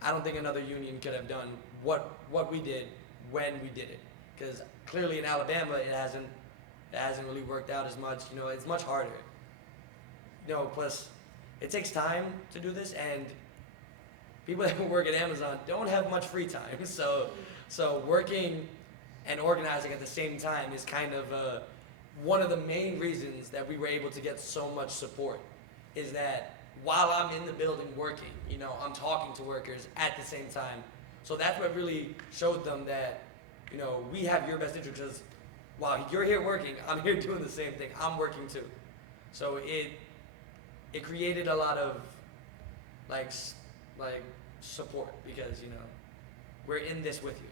I don't think another union could have done what we did when we did it. Because clearly in Alabama, it hasn't really worked out as much. You know, it's much harder. You know, plus it takes time to do this, and people that work at Amazon don't have much free time. So working and organizing at the same time is kind of one of the main reasons that we were able to get so much support, is that while I'm in the building working, you know, I'm talking to workers at the same time. So that's what really showed them that, you know, we have your best interest, because while you're here working, I'm here doing the same thing. I'm working too. So it created a lot of like support, because, you know, we're in this with you.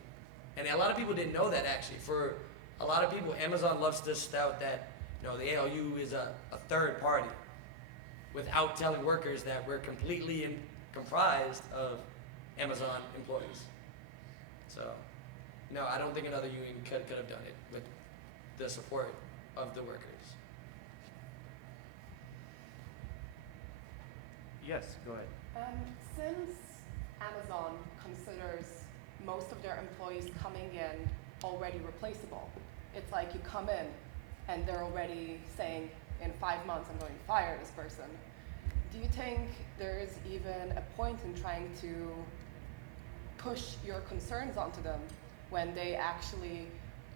And a lot of people didn't know that, actually. For a lot of people, Amazon loves to tout that, you the ALU is a third party without telling workers that we're completely comprised of Amazon employees. So, I don't think another union could have done it with the support of the workers. Yes, go ahead. Since Amazon considers most of their employees coming in already replaceable, it's like you come in and they're already saying, in 5 months I'm going to fire this person. Do you think there is even a point in trying to push your concerns onto them when they actually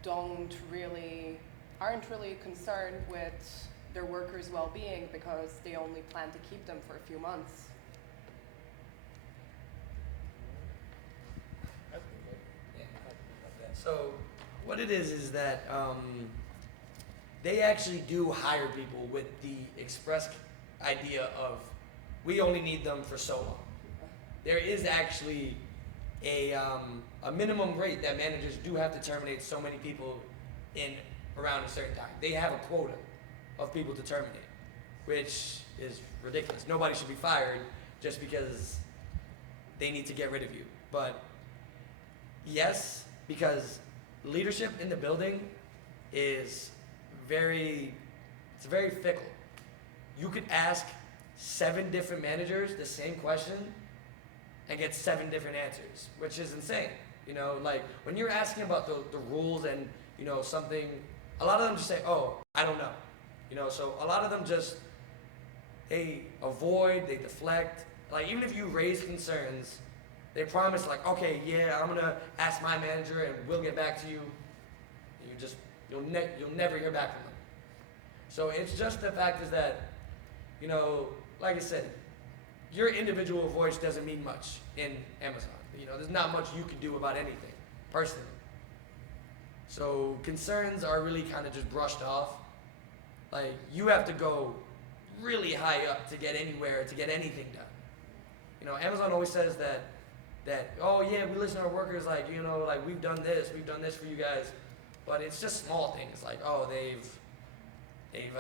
aren't really concerned with their workers' well-being because they only plan to keep them for a few months? So what it is that they actually do hire people with the express idea of we only need them for so long. There is actually a minimum rate that managers do have to terminate so many people in around a certain time. They have a quota of people to terminate, which is ridiculous. Nobody should be fired just because they need to get rid of you. But yes, because leadership in the building is very fickle. You could ask 7 different managers the same question and get 7 different answers, which is insane. Like when you're asking about the rules and, something, a lot of them just say, oh, I don't know. So a lot of them just, they avoid, they deflect. Like even if you raise concerns, they promise like, okay, yeah, I'm gonna ask my manager and we'll get back to you. You'll never hear back from them. So it's just the fact is that, like I said, your individual voice doesn't mean much in Amazon. There's not much you can do about anything, personally. So concerns are really kind of just brushed off. Like you have to go really high up to get anywhere, to get anything done. Amazon always says that oh yeah, we listen to our workers, like we've done this for you guys, but it's just small things like they've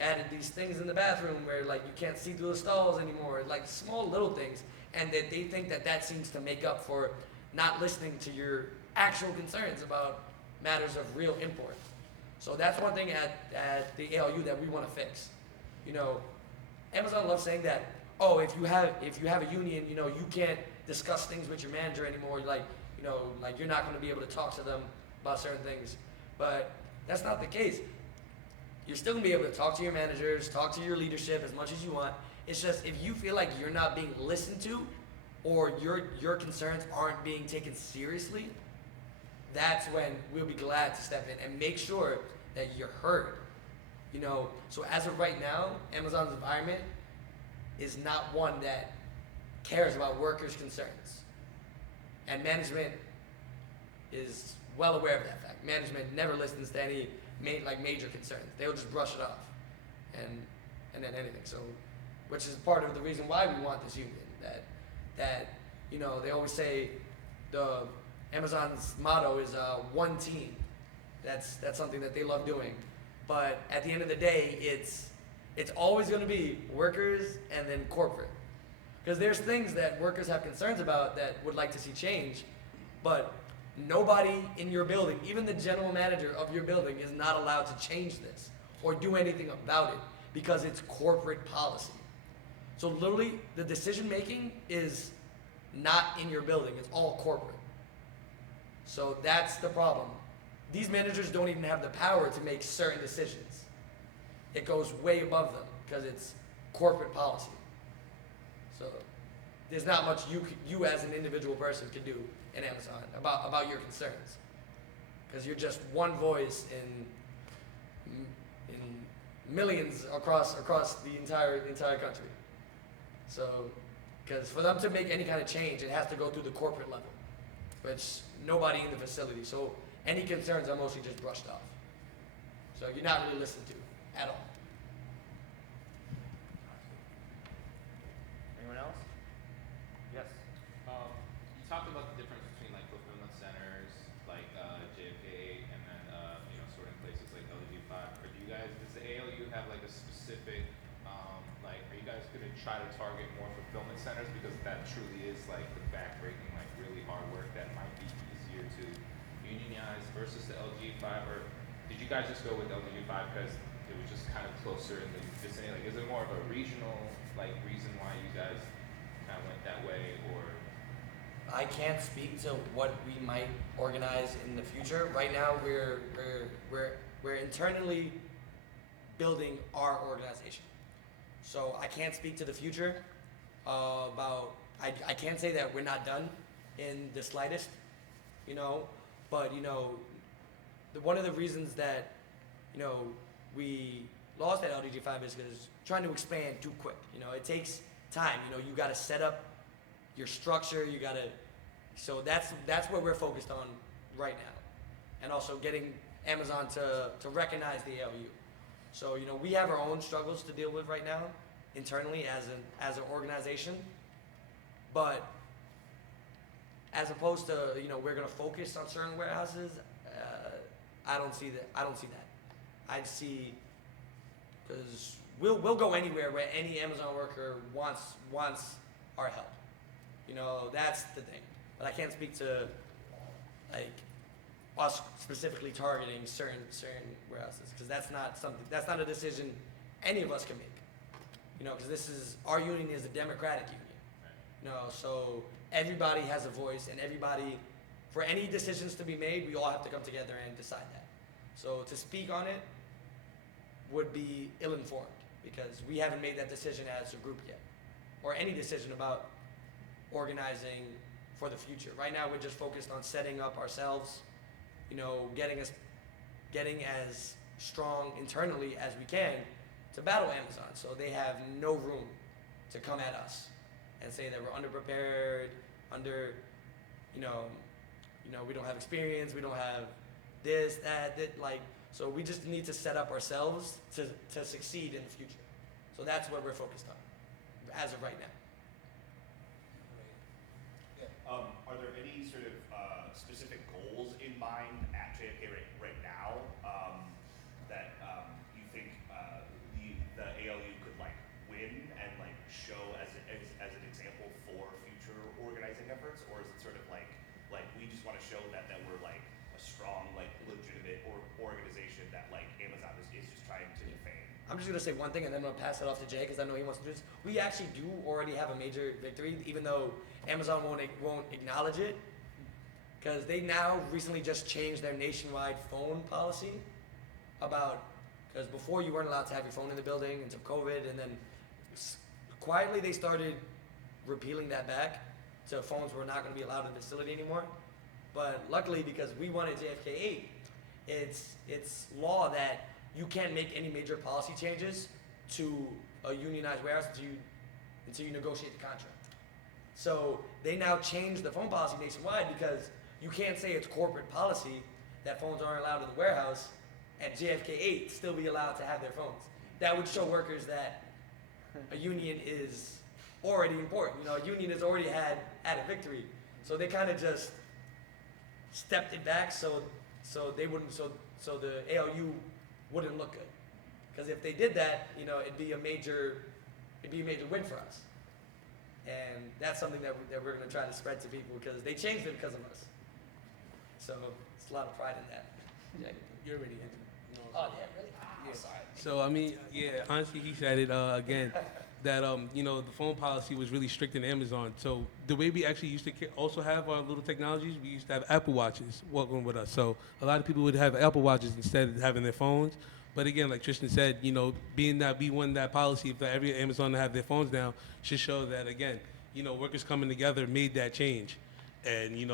added these things in the bathroom where like you can't see through the stalls anymore, like small little things, and that they think that seems to make up for not listening to your actual concerns about matters of real import. So that's one thing at the ALU that we want to fix. Amazon loves saying that, oh, if you have a union, you can't discuss things with your manager anymore. Like you're not going to be able to talk to them about certain things. But that's not the case. You're still going to be able to talk to your managers, talk to your leadership as much as you want. It's just if you feel like you're not being listened to or your concerns aren't being taken seriously, that's when we'll be glad to step in and make sure that you're heard. So as of right now, Amazon's environment is not one that cares about workers' concerns. And management is well aware of that fact. Management never listens to any major concerns. They'll just brush it off and then anything. So, which is part of the reason why we want this union. That they always say the Amazon's motto is one team. That's something that they love doing. But at the end of the day, it's always going to be workers and then corporate. Because there's things that workers have concerns about that would like to see change, but nobody in your building, even the general manager of your building, is not allowed to change this or do anything about it because it's corporate policy. So literally, the decision making is not in your building, it's all corporate. So that's the problem. These managers don't even have the power to make certain decisions. It goes way above them because it's corporate policy. So there's not much you as an individual person can do in Amazon about your concerns, because you're just one voice in millions across the entire country. So, because for them to make any kind of change, it has to go through the corporate level, which nobody in the facility. So any concerns are mostly just brushed off. So you're not really listened to at all. Anyone else? Yes. You talked about the difference between like fulfillment centers, like JFK, and then sorting places like LG5. Or do you guys try to target more fulfillment centers because that truly is like the backbreaking, like really hard work that might be easier to unionize versus the LG5, or did you guys just go with LG5 because it was just kind of closer in the vicinity? Like, is it more of a regional like reason why you guys kind of went that way, or? I can't speak to what we might organize in the future. Right now, we're internally building our organization. So I can't speak to the future about. I can't say that we're not done in the slightest, you know. But you know, one of the reasons that you know we lost at LDG5 is because trying to expand too quick. You know, it takes time. You know, you got to set up your structure. You got to. So that's what we're focused on right now, and also getting Amazon to recognize the ALU. So you know, we have our own struggles to deal with right now internally as an organization, but as opposed to you know we're gonna focus on certain warehouses, I don't see that. I'd see because we'll go anywhere where any Amazon worker wants our help. You know, that's the thing. But I can't speak to like us specifically targeting certain warehouses because that's not a decision any of us can make. You know, because our union is a democratic union. You know, so everybody has a voice, and everybody, for any decisions to be made, we all have to come together and decide that. So to speak on it would be ill-informed because we haven't made that decision as a group yet, or any decision about organizing for the future. Right now, we're just focused on setting up ourselves, you know, getting as strong internally as we can to battle Amazon, so they have no room to come at us and say that we're underprepared, we don't have experience, we don't have this, that, like. So we just need to set up ourselves to succeed in the future. So that's what we're focused on, as of right now. Are there any sort of specific goals in mind at JFK right now that you think the ALU could like win and like show as an example for future organizing efforts, or is it sort of like we just want to show that we're like a strong, like legitimate organization that like Amazon is just trying to defame? I'm just gonna say one thing and then I'm gonna pass it off to Jay because I know he wants to do this. We actually do already have a major victory, even though Amazon won't acknowledge it, because they now recently just changed their nationwide phone policy because before you weren't allowed to have your phone in the building until COVID, and then quietly they started repealing that back, so phones were not going to be allowed in the facility anymore. But luckily, because we won at JFK 8, it's law that you can't make any major policy changes to a unionized warehouse until you negotiate the contract. So they now changed the phone policy nationwide because you can't say it's corporate policy that phones aren't allowed in the warehouse and JFK 8 still be allowed to have their phones. That would show workers that a union is already important. You know, a union has already had a victory. So they kind of just stepped it back so the ALU wouldn't look good. Because if they did that, you know, it'd be a major win for us. And that's something that we're going to try to spread to people because they changed it because of us. So it's a lot of pride in that. Yeah. You're already in. Oh, yeah, really? Yeah. Sorry. So I mean, yeah, honestly, he said it again that the phone policy was really strict in Amazon. So the way we actually used to also have our little technologies, we used to have Apple Watches walking with us. So a lot of people would have Apple Watches instead of having their phones. But again, like Tristan said, being that we won that policy, if every Amazon to have their phones down, should show that again, workers coming together made that change, and it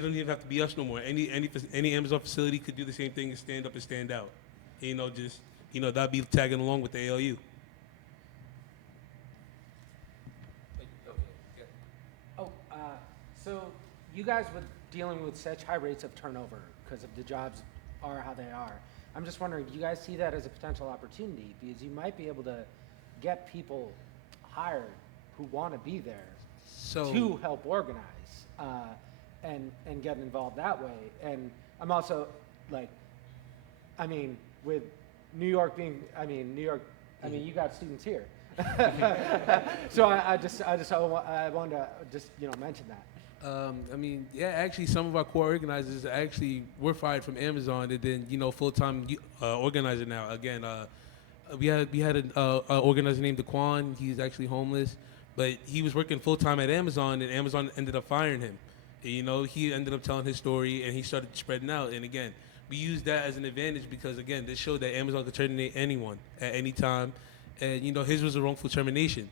don't even have to be us no more. Any Amazon facility could do the same thing and stand up and stand out. That'd be tagging along with the ALU. So you guys were dealing with such high rates of turnover because of the jobs are how they are. I'm just wondering, do you guys see that as a potential opportunity? Because you might be able to get people hired who want to be there to help organize and get involved that way. And I'm also with New York being, you got students here. So I wanted to just, mention that. I mean, yeah, actually, some of our core organizers actually were fired from Amazon, and then full-time organizer now. Again, we had an organizer named Daquan. He's actually homeless, but he was working full-time at Amazon, and Amazon ended up firing him. And, he ended up telling his story, and he started spreading out. And again, we used that as an advantage because again, this showed that Amazon could terminate anyone at any time, and his was a wrongful termination.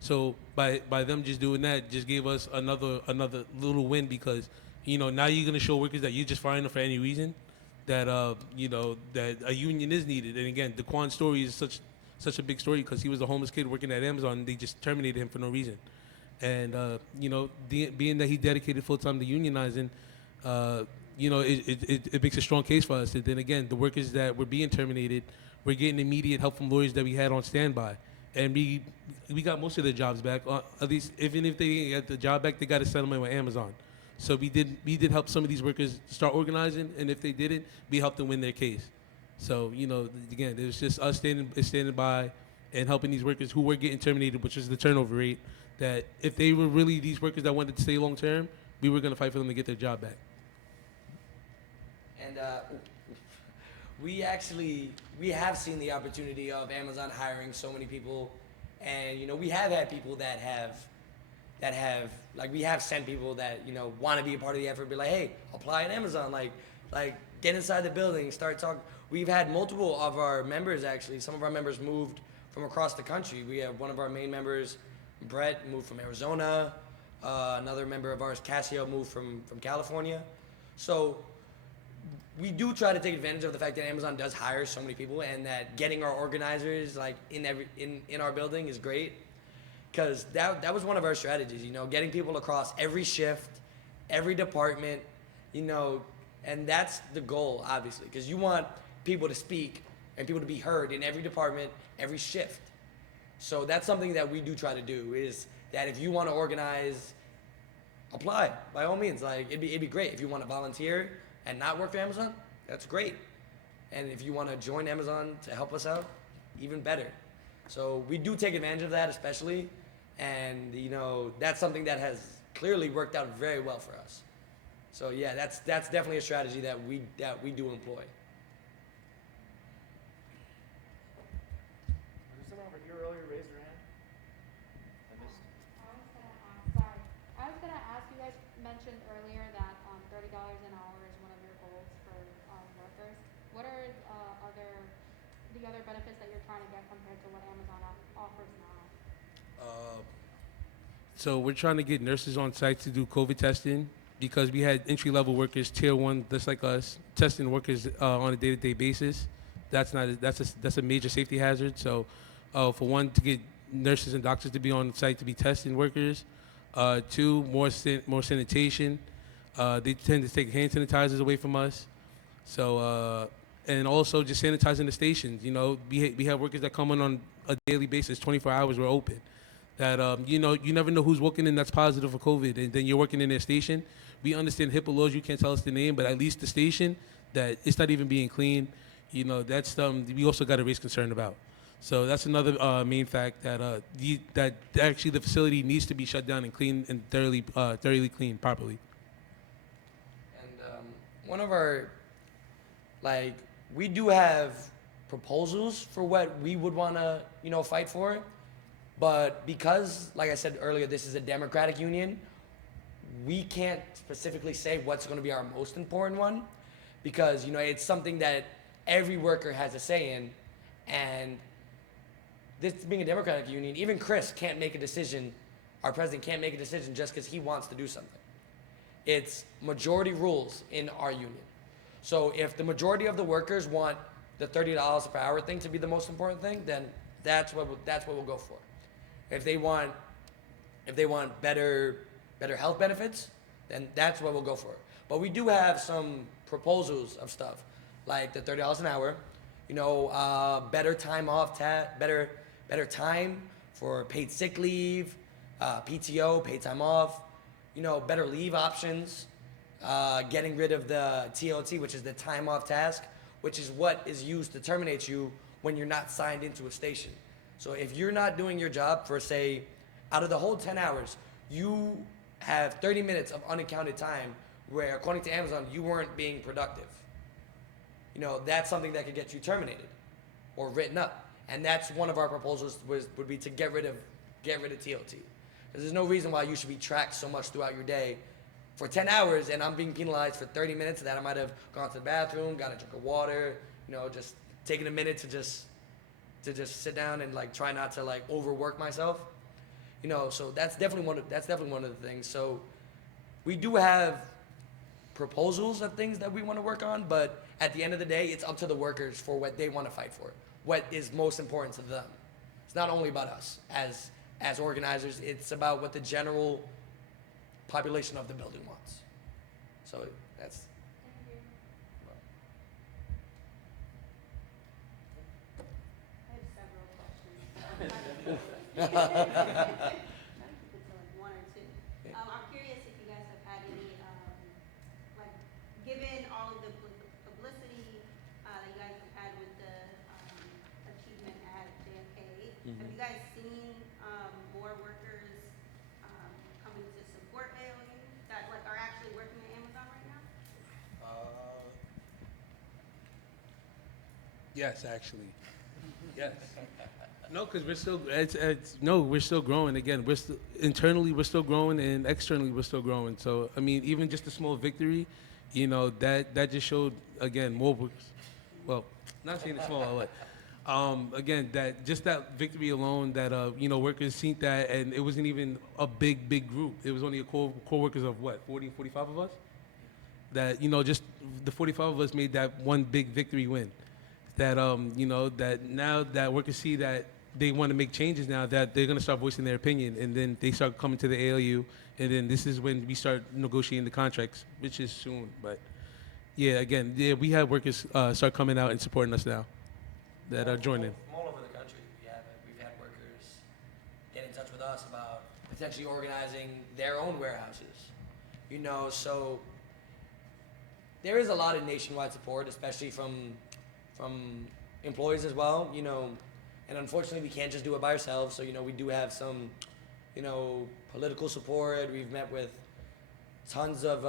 So by them just doing that, just gave us another little win because now you're gonna show workers that you're just firing them for any reason, that that a union is needed. And again, Daquan's story is such a big story because he was a homeless kid working at Amazon and they just terminated him for no reason. And being that he dedicated full time to unionizing, it makes a strong case for us. And then again, the workers that were being terminated, we're getting immediate help from lawyers that we had on standby. And we got most of their jobs back. At least, even if they got the job back, they got a settlement with Amazon. So we did help some of these workers start organizing, and if they didn't, we helped them win their case. So again, it was just us standing by and helping these workers who were getting terminated, which is the turnover rate. That if they were really these workers that wanted to stay long term, we were going to fight for them to get their job back. And we have seen the opportunity of Amazon hiring so many people, and we have had people that have like, we have sent people that want to be a part of the effort, be like, hey, apply at Amazon, like get inside the building, start talking. We've had multiple of our members, actually, some of our members moved from across the country. We have one of our main members, Brett, moved from Arizona. Another member of ours, Cassio, moved from California. So we do try to take advantage of the fact that Amazon does hire so many people, and that getting our organizers like in our building is great, because that was one of our strategies. Getting people across every shift, every department, and that's the goal, obviously, because you want people to speak and people to be heard in every department, every shift. So that's something that we do try to do, is that if you want to organize, apply by all means. Like it'd be great if you want to volunteer and not work for Amazon. That's great. And if you want to join Amazon to help us out, even better. So we do take advantage of that, especially, and that's something that has clearly worked out very well for us. So yeah, that's definitely a strategy that we do employ. Someone over here earlier raised their hand. I was gonna ask, you guys mentioned earlier that $30 an hour is one of your goals for workers. What are the other benefits that you're trying to get compared to what Amazon offers now? So we're trying to get nurses on site to do COVID testing because we had entry-level workers, tier one, just like us, testing workers on a day-to-day basis. That's a major safety hazard. So for one, to get nurses and doctors to be on site to be testing workers. Two, more sanitation. They tend to take hand sanitizers away from us. So and also just sanitizing the stations. We have workers that come on a daily basis, 24 hours we're open. That you never know who's walking in that's positive for COVID, and then you're working in their station. We understand HIPAA laws. You can't tell us the name, but at least the station that it's not even being clean. That's we also got to raise concern about. So that's another main fact that that actually the facility needs to be shut down and clean and thoroughly cleaned properly. And one of our, we do have proposals for what we would want to fight for, but because, like I said earlier, this is a democratic union, we can't specifically say what's going to be our most important one, because it's something that every worker has a say in, and this being a democratic union, even Chris can't make a decision, our president can't make a decision just because he wants to do something. It's majority rules in our union. So if the majority of the workers want the $30 per hour thing to be the most important thing, then that's what we'll go for. If they want better health benefits, then that's what we'll go for. But we do have some proposals of stuff, like the $30 an hour, better time off, better time for paid sick leave, PTO, paid time off, better leave options, getting rid of the TOT, which is the time off task, which is what is used to terminate you when you're not signed into a station. So if you're not doing your job for, say, out of the whole 10 hours, you have 30 minutes of unaccounted time where, according to Amazon, you weren't being productive. You know, that's something that could get you terminated or written up. And that's one of our proposals would be to get rid of TOT. Because there's no reason why you should be tracked so much throughout your day for 10 hours and I'm being penalized for 30 minutes that I might have gone to the bathroom, got a drink of water, you know, just taking a minute to just sit down and like try not to like overwork myself. You know, so that's definitely one of the things. So we do have proposals of things that we want to work on, but at the end of the day, it's up to the workers for what they want to fight for, what is most important to them. It's not only about us as organizers, it's about what the general population of the building wants. So that's. I have several questions. Try to keep it to like one or two. I'm curious if you guys have had any, like, given all of the publicity that you guys have had with the achievement at JFK, have you guys seen more workers coming to support ALU that like are actually working at Amazon right now? Yes, actually. Yes. No, because we're still we're still growing. Again, we're still internally we're still growing and externally we're still growing. So I mean, even just a small victory, you know, that just showed again more workers. Well, not saying it's small, but again that just that victory alone that you know workers seen that and it wasn't even a big group. It was only a core workers of what 40, 45 of us. That you know just the 45 of us made that one big victory win. That you know that now that workers see that they want to make changes now that they're going to start voicing their opinion and then they start coming to the ALU and then this is when we start negotiating the contracts, which is soon. But yeah, again, yeah, we have workers start coming out and supporting us now that are joining. From all over the country, we've had workers get in touch with us about potentially organizing their own warehouses. You know, so there is a lot of nationwide support, especially from employees as well, you know, and unfortunately we can't just do it by ourselves. So, you know, we do have some, you know, political support. We've met with tons of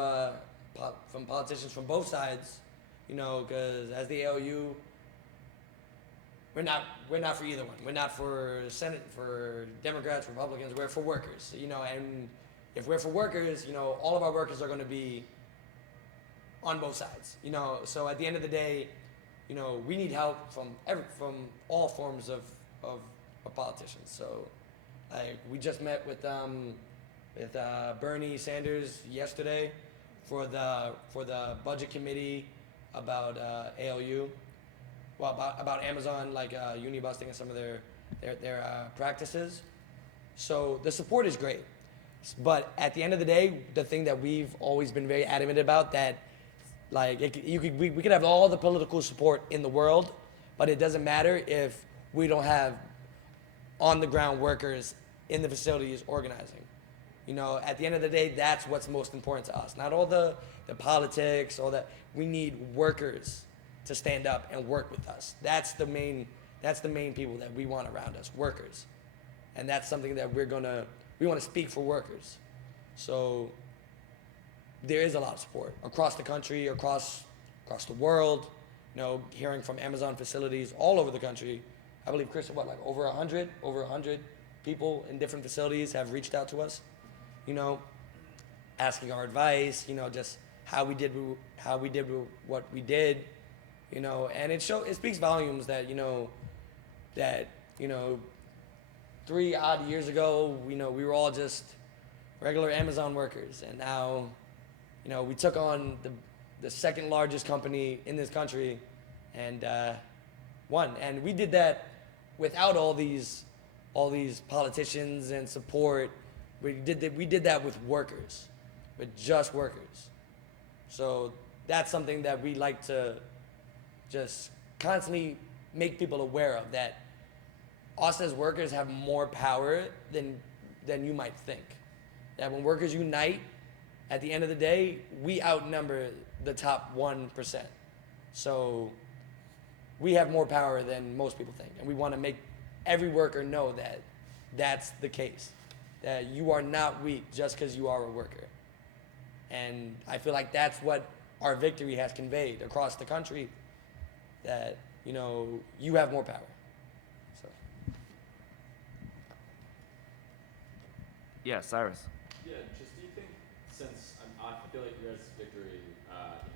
from politicians from both sides, you know, because as the ALU, we're not for either one. We're not for Senate, for Democrats, Republicans. We're for workers, you know, and if we're for workers, you know, all of our workers are going to be on both sides, you know. So at the end of the day, you know, we need help from all forms of politicians. So, like, we just met with Bernie Sanders yesterday for the budget committee about ALU, well about Amazon, like union busting and some of their practices. So the support is great, but at the end of the day, the thing that we've always been very adamant about that. Like, we could have all the political support in the world, but it doesn't matter if we don't have on-the-ground workers in the facilities organizing. You know, at the end of the day, that's what's most important to us. Not all the politics, all that. We need workers to stand up and work with us. That's the main people that we want around us, workers. And that's something that we want to speak for workers. So there is a lot of support across the country, across the world. You know, hearing from Amazon facilities all over the country. I believe, Chris, over 100 people in different facilities have reached out to us. You know, asking our advice. You know, just how we did what we did. You know, and it speaks volumes that 3 odd years ago, you know, we were all just regular Amazon workers, and now, you know, we took on the second largest company in this country and won. And we did that without all these politicians and support. We did that with workers, with just workers. So that's something that we like to just constantly make people aware of, that us as workers have more power than you might think. That when workers unite, at the end of the day, we outnumber the top 1%. So we have more power than most people think, and we want to make every worker know that that's the case, that you are not weak just because you are a worker. And I feel like that's what our victory has conveyed across the country, that, you know, you have more power. So. Yeah, Cyrus. Yeah, just do you think, since I feel like your guys' victory,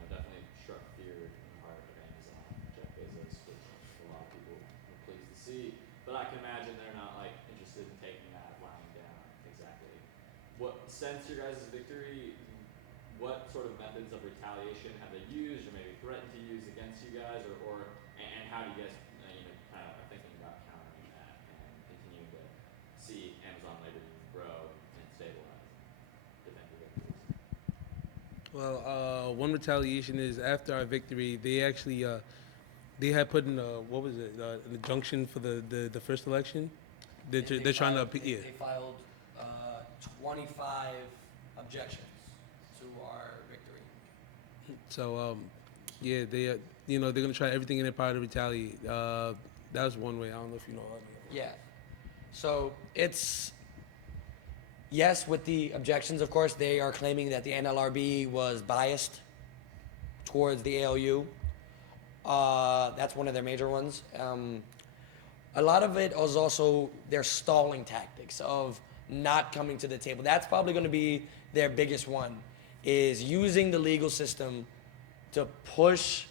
definitely struck fear in the heart of Amazon, Jeff Bezos, which a lot of people were pleased to see. But I can imagine they're not like interested in taking that lying down exactly. Since your guys' victory, what sort of methods of retaliation have they used, or maybe threatened to use against you guys, and how do you guys, kind of are thinking about countering that and continuing to see Amazon labor union grow and stabilize and defend your victories? Well, one retaliation is after our victory, they actually they had put in what was it, an injunction for the first election. They're trying to They filed 25 objections to our victory. So yeah, they're gonna try everything in their power to retaliate. That was one way. I don't know if you know. Yeah. So it's, yes, with the objections, of course, they are claiming that the NLRB was biased towards the ALU. That's one of their major ones. A lot of it is also their stalling tactics of not coming to the table. That's probably going to be their biggest one, is using the legal system to push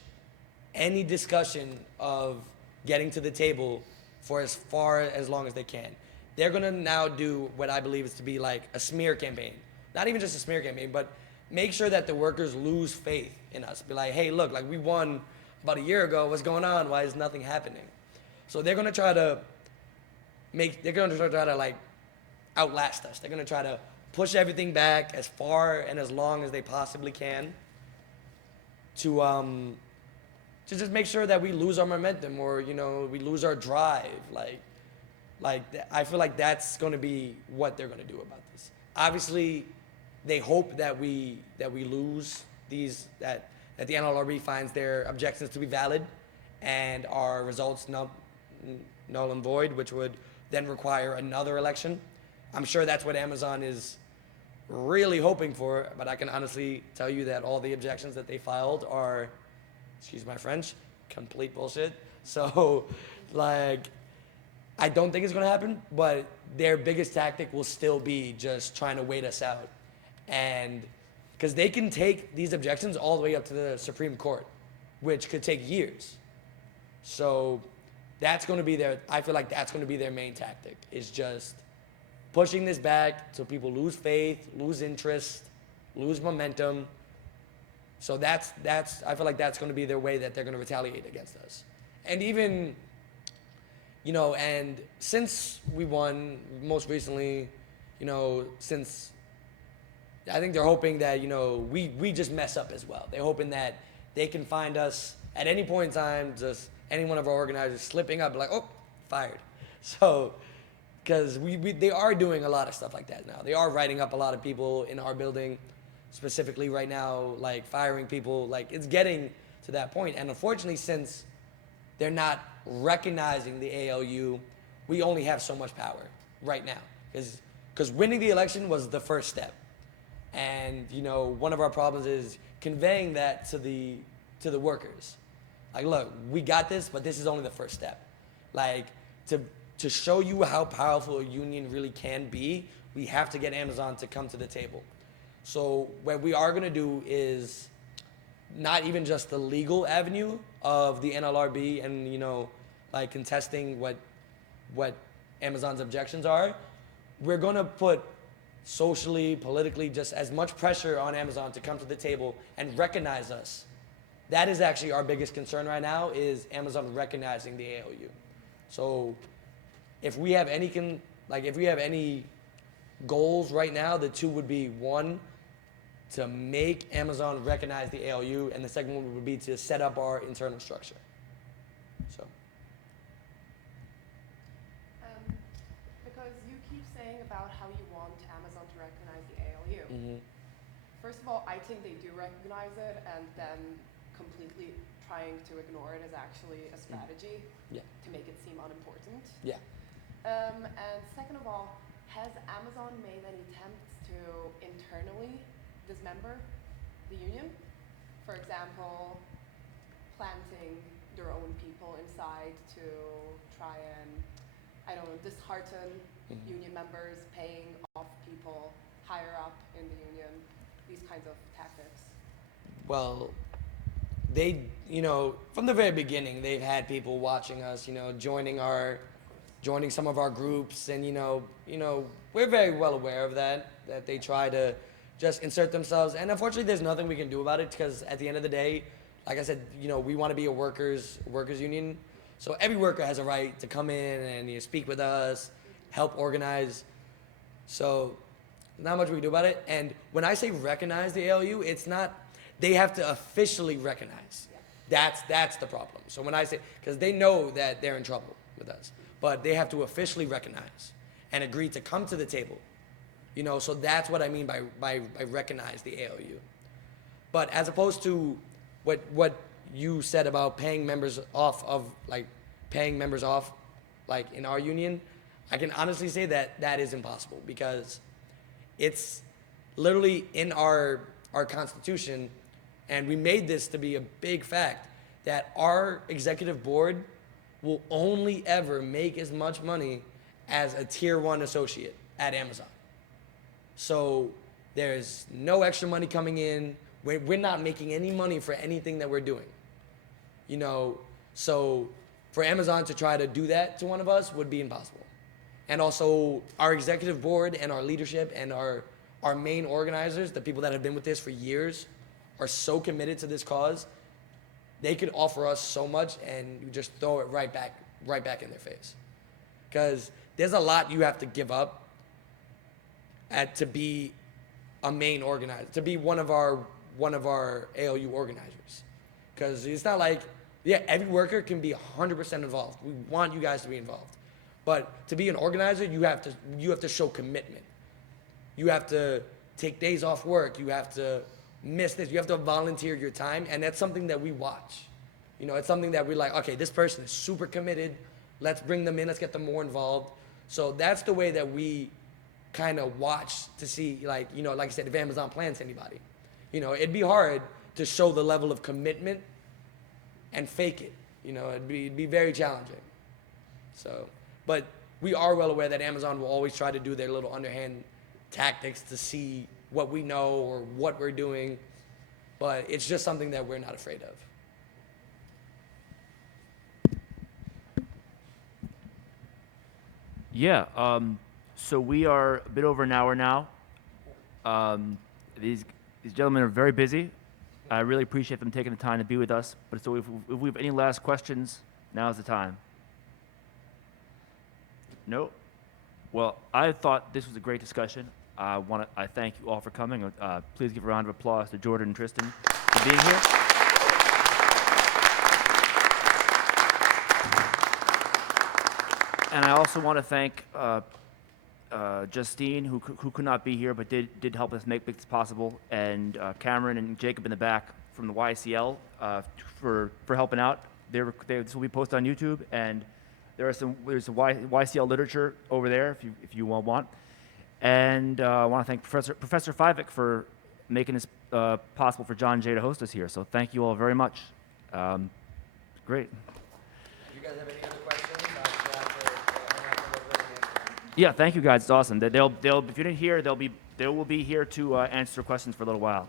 any discussion of getting to the table for as long as they can. They're going to now do what I believe is to be like a smear campaign. Not even just a smear campaign, but make sure that the workers lose faith in us. Be like, hey, look, like we won about a year ago. What's going on? Why is nothing happening? So they're going to try to like outlast us. They're going to try to push everything back as far and as long as they possibly can to just make sure that we lose our momentum, or, you know, we lose our drive. I feel like that's going to be what they're going to do about this. Obviously, they hope that we lose these, that the NLRB finds their objections to be valid and our results null and void, which would then require another election. I'm sure that's what Amazon is really hoping for, but I can honestly tell you that all the objections that they filed are, excuse my French, complete bullshit. So, like, I don't think it's going to happen, but their biggest tactic will still be just trying to wait us out. And because they can take these objections all the way up to the Supreme Court, which could take years. So that's going to be I feel like that's going to be their main tactic, is just pushing this back so people lose faith, lose interest, lose momentum. So I feel like that's going to be their way that they're going to retaliate against us. And even, you know, and since we won most recently, you know, since I think they're hoping that, you know, we just mess up as well. They're hoping that they can find us at any point in time, just any one of our organizers slipping up, like, oh, fired. So, because they are doing a lot of stuff like that now. They are writing up a lot of people in our building, specifically right now, like firing people. Like, it's getting to that point. And unfortunately, since they're not recognizing the ALU, we only have so much power right now. Because winning the election was the first step. And, you know, one of our problems is conveying that to the workers. Like, look, we got this, but this is only the first step. Like, to show you how powerful a union really can be, we have to get Amazon to come to the table. So what we are going to do is not even just the legal avenue of the NLRB and, you know, like contesting what Amazon's objections are. We're going to put socially, politically, just as much pressure on Amazon to come to the table and recognize us. That is actually our biggest concern right now, is Amazon recognizing the ALU. So if we have any goals right now, the two would be, one, to make Amazon recognize the ALU, and the second one would be to set up our internal structure. So. Because you keep saying about how you want Amazon to recognize the ALU. Mm-hmm. First of all, I think they do recognize it, and then completely trying to ignore it is actually a strategy Yeah. to make it seem unimportant. Yeah. And second of all, has Amazon made any attempts to internally dismember the union? For example, planting their own people inside to try and, I don't know, dishearten union members, paying off people higher up in the union, these kinds of tactics. Well, they, from the very beginning, they've had people watching us, joining some of our groups, and we're very well aware of that they try to just insert themselves, and unfortunately, there's nothing we can do about it because at the end of the day, like I said, we want to be a workers union, so every worker has a right to come in and speak with us, help organize. So, not much we can do about it. And when I say recognize the ALU, it's not. They have to officially recognize. That's the problem. So when I say, because they know that they're in trouble with us, but they have to officially recognize and agree to come to the table. So that's what I mean by recognize the ALU. But as opposed to what you said about paying members off like in our union, I can honestly say that is impossible because it's literally in our constitution, and we made this to be a big fact, that our executive board will only ever make as much money as a tier 1 associate at Amazon. So there's no extra money coming in. We're not making any money for anything that we're doing. So for Amazon to try to do that to one of us would be impossible. And also our executive board and our leadership and our main organizers, the people that have been with this for years, are so committed to this cause. They could offer us so much and you just throw it right back in their face. Because there's a lot you have to give up to be a main organizer, to be one of our ALU organizers. Because it's not like, every worker can be 100% involved. We want you guys to be involved. But to be an organizer, you have to show commitment. You have to take days off work. You have to miss this. You have to volunteer your time, and that's something that we watch. It's something that we're like, okay, this person is super committed. Let's bring them in. Let's get them more involved. So that's the way that we kind of watch to see, like I said, if Amazon plants anybody. It'd be hard to show the level of commitment and fake it. It'd be very challenging. So, but we are well aware that Amazon will always try to do their little underhand tactics to see what we know or what we're doing, but it's just something that we're not afraid of. Yeah, so we are a bit over an hour now. These gentlemen are very busy. I really appreciate them taking the time to be with us. But so if we have any last questions, now's the time. No? Well, I thought this was a great discussion. I thank you all for coming. Please give a round of applause to Jordan and Tristan for being here. And I also want to thank Justine, who could not be here but did help us make this possible, and Cameron and Jacob in the back from the YCL for helping out. This will be posted on YouTube, and there's some YCL literature over there if you want. And I want to thank Professor Fivik for making this possible for John Jay to host us here. So thank you all very much. Great. Do you guys have any other questions? Yeah, thank you guys. It's awesome. If you didn't hear, they will be here to answer questions for a little while.